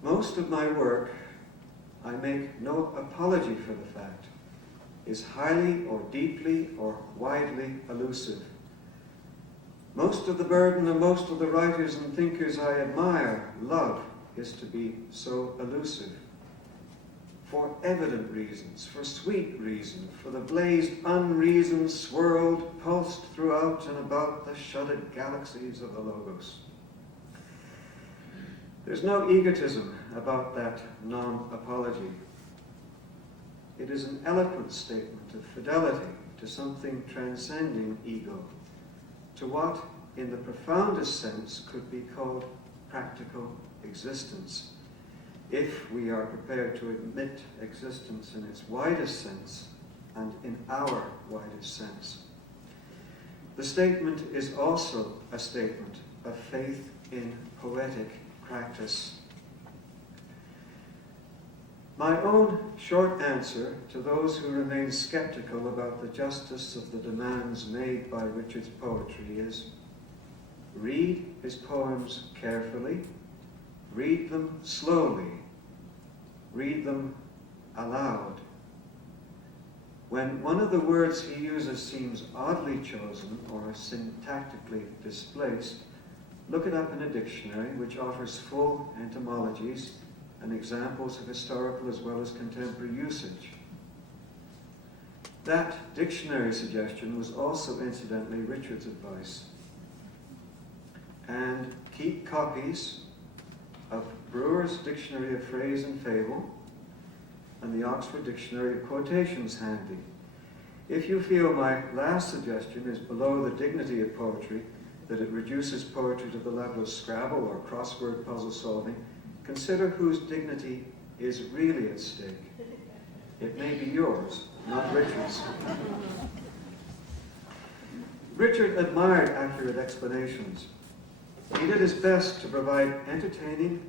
"Most of my work, I make no apology for the fact, is highly or deeply or widely elusive. Most of the burden of most of the writers and thinkers I admire, love, is to be so elusive. For evident reasons, for sweet reason, for the blazed unreason swirled, pulsed throughout and about the shuttered galaxies of the Logos." There's no egotism about that non-apology. It is an eloquent statement of fidelity to something transcending ego, to what, in the profoundest sense, could be called practical existence, if we are prepared to admit existence in its widest sense and in our widest sense. The statement is also a statement of faith in poetic practice. My own short answer to those who remain skeptical about the justice of the demands made by Richard's poetry is, read his poems carefully, read them slowly, read them aloud. When one of the words he uses seems oddly chosen or syntactically displaced, look it up in a dictionary which offers full etymologies and examples of historical as well as contemporary usage. That dictionary suggestion was also incidentally Richard's advice. And keep copies of Brewer's Dictionary of Phrase and Fable and the Oxford Dictionary of Quotations handy. If you feel my last suggestion is below the dignity of poetry, that it reduces poetry to the level of Scrabble or crossword puzzle solving, consider whose dignity is really at stake. It may be yours, not Richard's. Richard admired accurate explanations. He did his best to provide entertaining,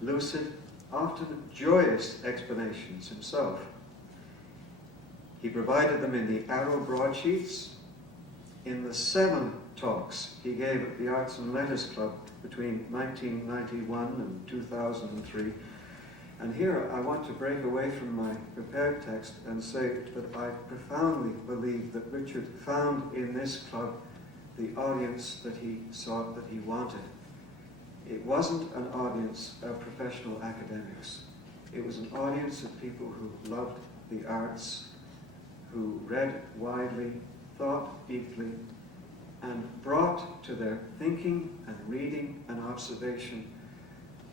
lucid, often joyous explanations himself. He provided them in the Arrow broadsheets, in the 7 talks he gave at the Arts and Letters Club between 1991 and 2003. And here I want to break away from my prepared text and say that I profoundly believe that Richard found in this club the audience that he sought, that he wanted. It wasn't an audience of professional academics. It was an audience of people who loved the arts, who read widely, thought deeply, and brought to their thinking and reading and observation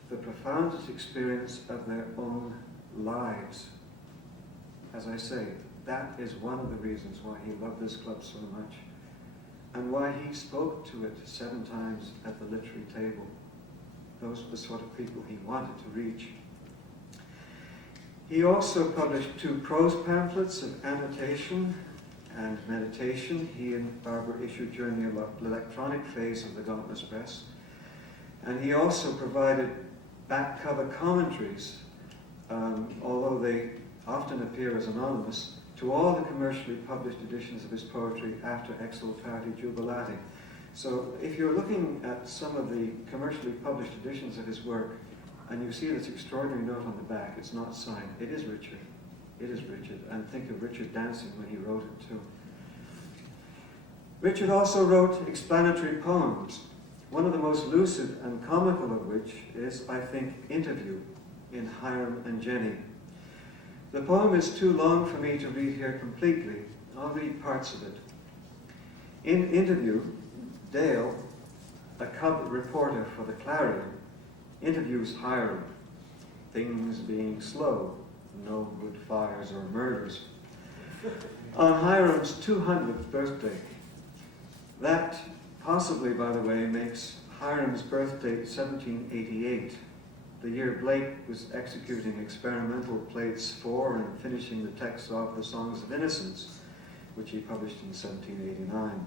the profoundest experience of their own lives. As I say, that is one of the reasons why he loved this club so much, and why he spoke to it 7 times at the literary table. Those were the sort of people he wanted to reach. He also published 2 prose pamphlets of annotation and meditation he and Barbara issued during the electronic phase of the Dauntless Press. And he also provided back cover commentaries, although they often appear as anonymous, to all the commercially published editions of his poetry after Exultati Jubilati. So if you're looking at some of the commercially published editions of his work, and you see this extraordinary note on the back, it's not signed. It is Richard. It is Richard. And think of Richard dancing when he wrote it too. Richard also wrote explanatory poems, one of the most lucid and comical of which is, I think, Interview in Hiram and Jenny. The poem is too long for me to read here completely. I'll read parts of it. In Interview, Dale, a cub reporter for the Clarion, interviews Hiram, things being slow, no good fires or murders, on Hiram's 200th birthday. That, possibly, by the way, makes Hiram's birth date 1788, the year Blake was executing experimental plates for and finishing the text of the Songs of Innocence, which he published in 1789.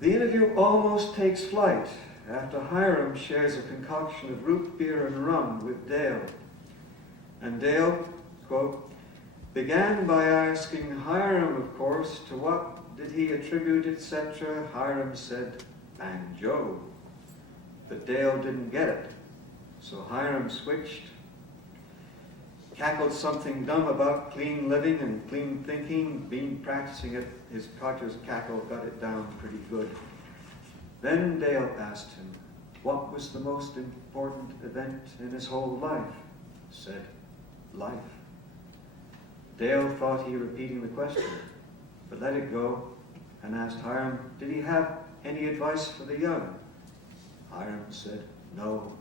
The interview almost takes flight after Hiram shares a concoction of root beer and rum with Dale. And Dale, quote, began by asking Hiram, of course, to what did he attribute, etc. Hiram said, banjo. But Dale didn't get it. So Hiram switched, cackled something dumb about clean living and clean thinking, been practicing it. His Cotcher's cackle got it down pretty good. Then Dale asked him, what was the most important event in his whole life? Said, life. Dale thought he repeating the question, but let it go and asked Hiram, did he have any advice for the young? Hiram said, no.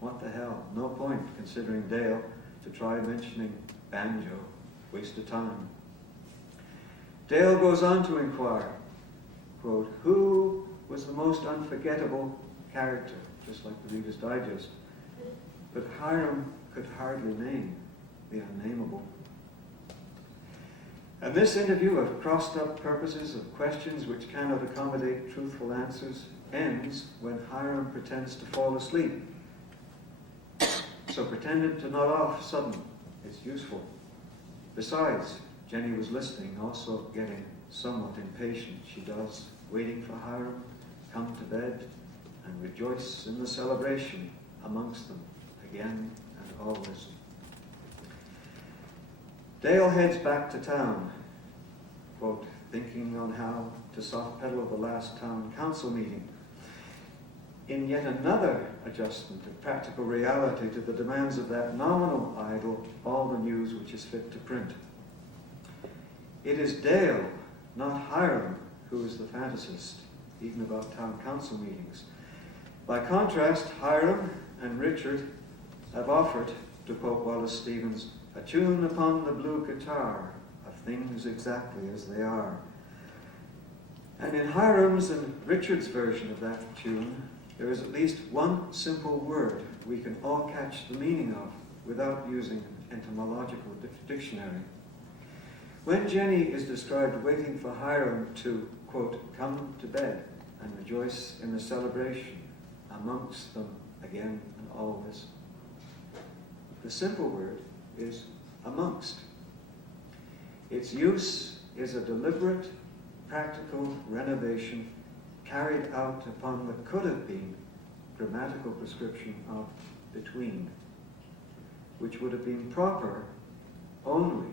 What the hell? No point considering Dale to try mentioning banjo. Waste of time. Dale goes on to inquire, quote, who was the most unforgettable character, just like the Reader's Digest. But Hiram could hardly name the unnameable. And this interview of crossed-up purposes, of questions which cannot accommodate truthful answers, ends when Hiram pretends to fall asleep. So pretended to nod off sudden. It's useful. Besides, Jenny was listening, also getting somewhat impatient. She does, waiting for Hiram, come to bed, and rejoice in the celebration amongst them, again and always. Dale heads back to town, quote, thinking on how to soft pedal the last town council meeting, in yet another adjustment of practical reality to the demands of that nominal idol, all the news which is fit to print. It is Dale, not Hiram, who is the fantasist, even about town council meetings. By contrast, Hiram and Richard have offered, to quote Wallace Stevens, a tune upon the blue guitar of things exactly as they are. And in Hiram's and Richard's version of that tune, there is at least one simple word we can all catch the meaning of without using an etymological dictionary. When Jenny is described waiting for Hiram to, quote, come to bed and rejoice in the celebration amongst them again and always, the simple word is amongst. Its use is a deliberate, practical renovation carried out upon the could-have-been grammatical prescription of between, which would have been proper only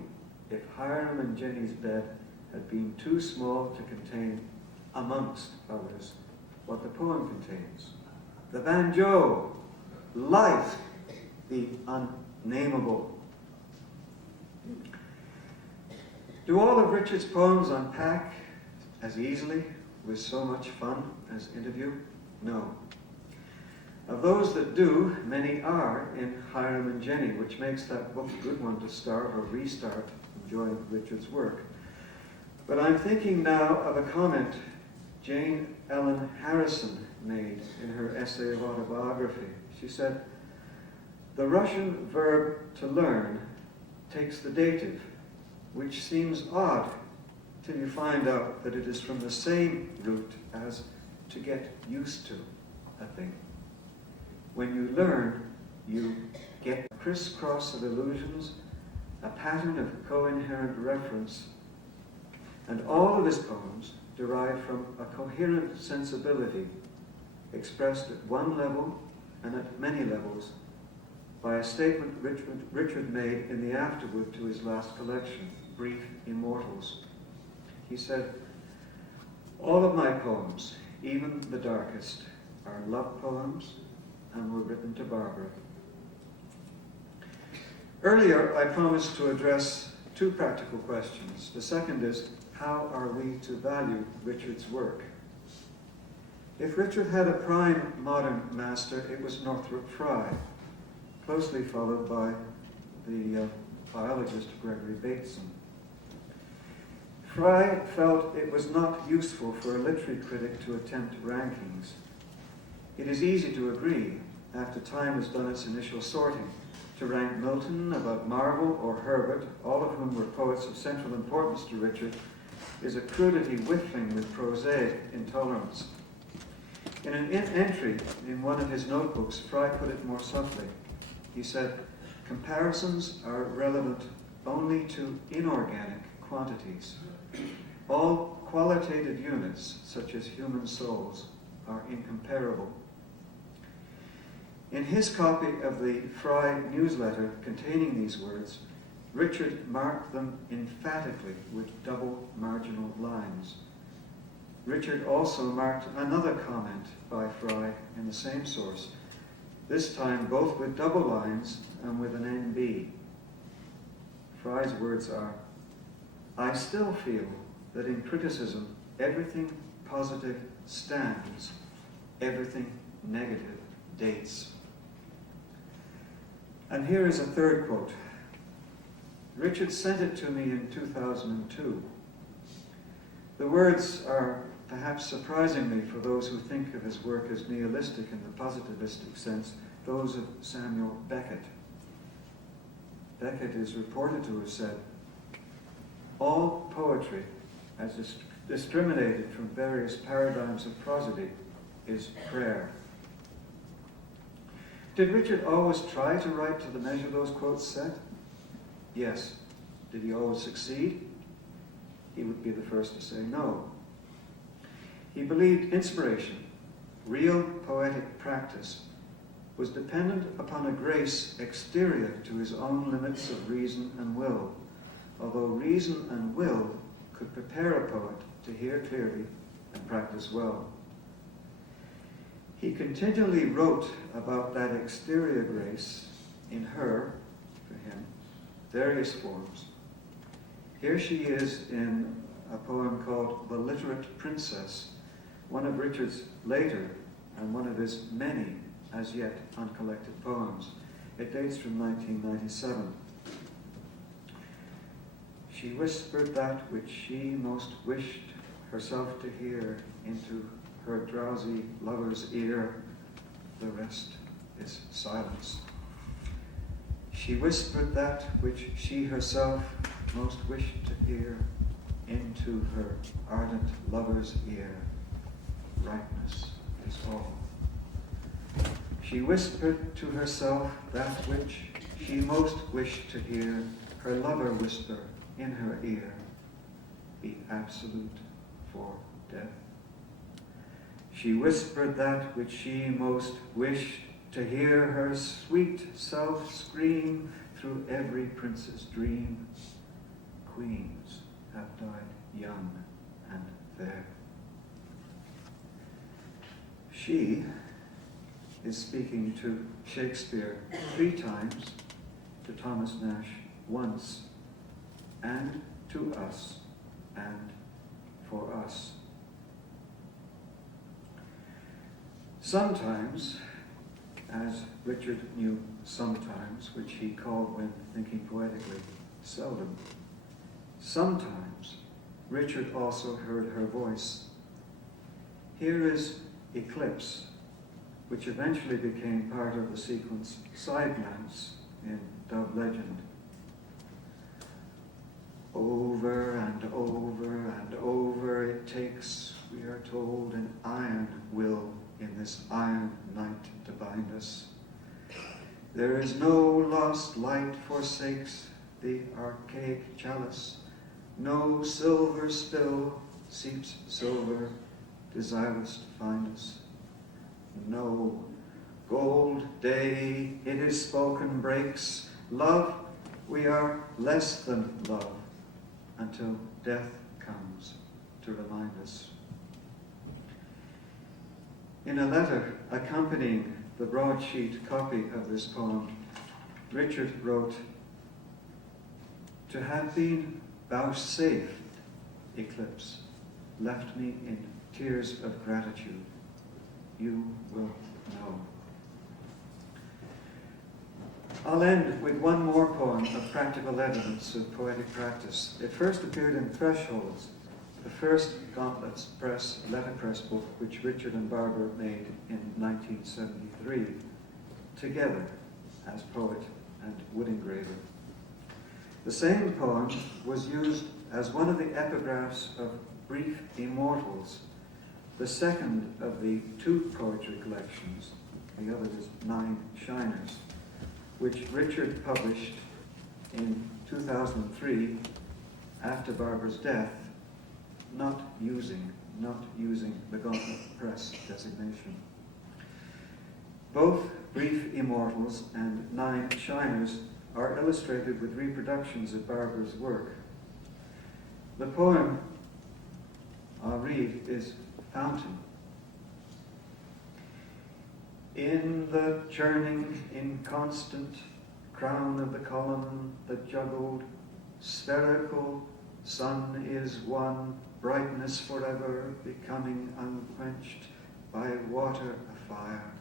if Hiram and Jenny's bed had been too small to contain, amongst others, what the poem contains, the banjo, life, the unnameable. Do all of Richard's poems unpack as easily, with so much fun as Interview? No. Of those that do, many are in Hiram and Jenny, which makes that book a good one to start or restart enjoying Richard's work. But I'm thinking now of a comment Jane Ellen Harrison made in her essay of autobiography. She said, "The Russian verb to learn takes the dative, which seems odd till you find out that it is from the same root as to get used to a thing. When you learn, you get a crisscross of illusions, a pattern of co-inherent reference, and all of his poems derive from a coherent sensibility expressed at one level and at many levels by a statement Richard made in the afterword to his last collection, Brief Immortals. He said, "All of my poems, even the darkest, are love poems and were written to Barbara." Earlier, I promised to address two practical questions. The second is, how are we to value Richard's work? If Richard had a prime modern master, it was Northrop Frye, closely followed by the biologist Gregory Bateson. Frye felt it was not useful for a literary critic to attempt rankings. It is easy to agree, after time has done its initial sorting, to rank Milton above Marvell or Herbert, all of whom were poets of central importance to Richard, is a crudity whiffling with prosaic intolerance. In an entry in one of his notebooks, Frye put it more subtly. He said, "Comparisons are relevant only to inorganic quantities. All qualitative units, such as human souls, are incomparable." In his copy of the Frye newsletter containing these words, Richard marked them emphatically with double marginal lines. Richard also marked another comment by Frye in the same source, this time both with double lines and with an NB. Frye's words are, "I still feel that in criticism everything positive stands, everything negative dates." And here is a third quote. Richard sent it to me in 2002. The words are perhaps surprisingly, for those who think of his work as nihilistic in the positivistic sense, those of Samuel Beckett. Beckett is reported to have said, "All poetry, as discriminated from various paradigms of prosody, is prayer." Did Richard always try to write to the measure those quotes set? Yes. Did he always succeed? He would be the first to say no. He believed inspiration, real poetic practice, was dependent upon a grace exterior to his own limits of reason and will, although reason and will could prepare a poet to hear clearly and practice well. He continually wrote about that exterior grace in her, for him, various forms. Here she is in a poem called The Literate Princess, one of Richard's later and one of his many as yet uncollected poems. It dates from 1997. She whispered that which she most wished herself to hear into her drowsy lover's ear. The rest is silence. She whispered that which she herself most wished to hear into her ardent lover's ear. Ripeness is all. She whispered to herself that which she most wished to hear her lover whisper in her ear. Be absolute for death. She whispered that which she most wished to hear her sweet self scream through every prince's dream. Queens have died young and fair. She is speaking to Shakespeare 3 times, to Thomas Nash once, and to us, and for us. Sometimes, as Richard knew sometimes, which he called when thinking poetically, seldom, sometimes Richard also heard her voice. Here is Eclipse, which eventually became part of the sequence Side Glance in Dove Legend. Over and over and over it takes, we are told, an iron will in this iron night to bind us. There is no lost light forsakes the archaic chalice, no silver spill seeps silver, desirous to find us. No gold day, it is spoken, breaks. Love, we are less than love, until death comes to remind us. In a letter accompanying the broadsheet copy of this poem, Richard wrote, "To have been vouchsafed eclipse left me in tears of gratitude. You will know." I'll end with one more poem of practical evidence of poetic practice. It first appeared in Thresholds, the first Gauntlets Press letterpress book which Richard and Barbara made in 1973, together as poet and wood engraver. The same poem was used as one of the epigraphs of Brief Immortals, the second of the 2 poetry collections, the other is 9 Shiners, which Richard published in 2003 after Barbara's death, not using the Gauntlet Press designation. Both Brief Immortals and 9 Shiners are illustrated with reproductions of Barbara's work. The poem I'll read is Fountain. In the churning, inconstant crown of the column, the juggled, spherical sun is one, brightness forever, becoming unquenched by water afire.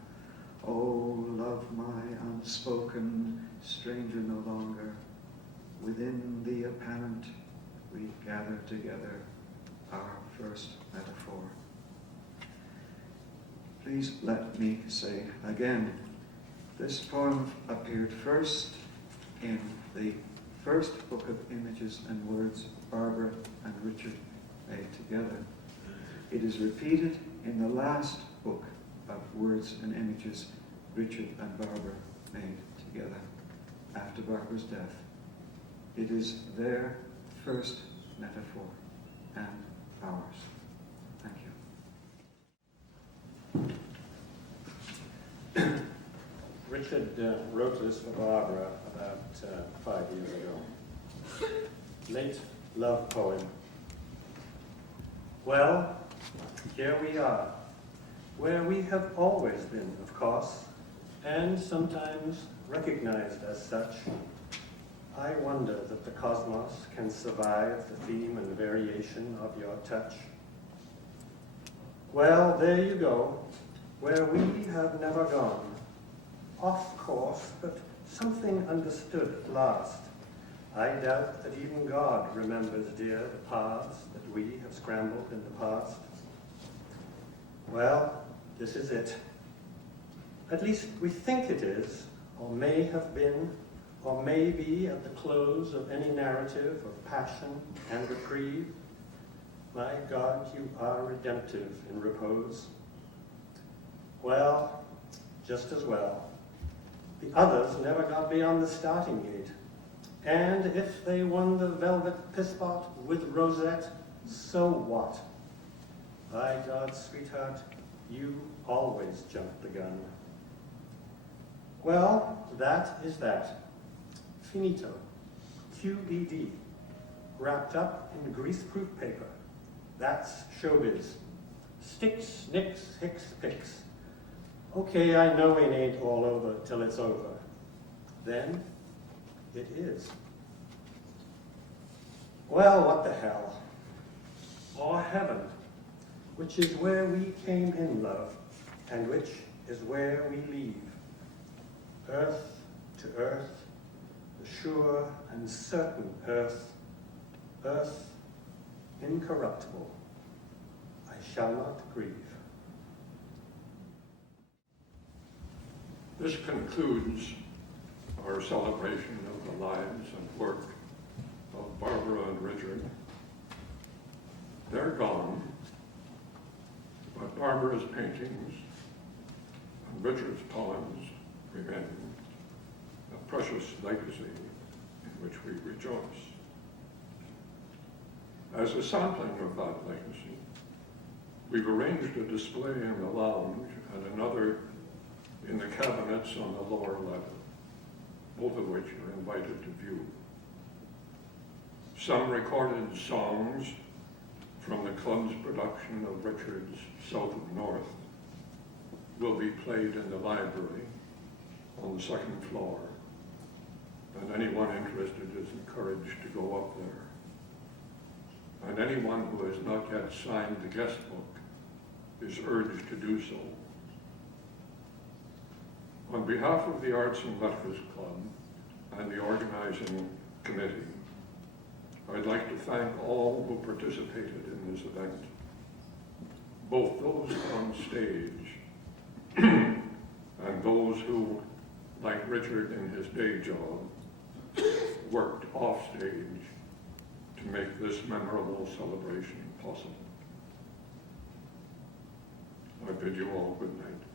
Oh, love my unspoken, stranger no longer. Within the apparent, we gather together our first metaphor. Please let me say again, this poem appeared first in the first book of images and words Barbara and Richard made together. It is repeated in the last book of words and images Richard and Barbara made together after Barbara's death. It is their first metaphor and ours. Thank you. Richard wrote this for Barbara about 5 years ago. Late love poem. Well, here we are, where we have always been, of course, and sometimes recognized as such. I wonder that the cosmos can survive the theme and variation of your touch. Well, there you go, where we have never gone. Off course, but something understood at last. I doubt that even God remembers, dear, the paths that we have scrambled in the past. Well, this is it. At least we think it is, or may have been, or may be at the close of any narrative of passion and reprieve. My God, you are redemptive in repose. Well, just as well. The others never got beyond the starting gate. And if they won the velvet pisspot with rosette, so what? By God, sweetheart, you always jumped the gun. Well, that is that. Finito. QED. Wrapped up in greaseproof paper. That's showbiz. Sticks, nicks, hicks, picks. Okay, I know it ain't all over till it's over. Then, it is. Well, what the hell? Or heaven, which is where we came in love, and which is where we leave. Earth to earth, the sure and certain earth, earth incorruptible. I shall not grieve. This concludes our celebration of the lives and work of Barbara and Richard. They're gone, but Barbara's paintings and Richard's poems remain a precious legacy in which we rejoice. As a sampling of that legacy, we've arranged a display in the lounge and another in the cabinets on the lower level, both of which are invited to view. Some recorded songs from the club's production of Richard's South of North will be played in the library on the second floor, and anyone interested is encouraged to go up there. And anyone who has not yet signed the guest book is urged to do so. On behalf of the Arts and Letters Club and the organizing committee, I'd like to thank all who participated in this event, both those on stage and those who, like Richard in his day job, worked off stage to make this memorable celebration possible. I bid you all good night.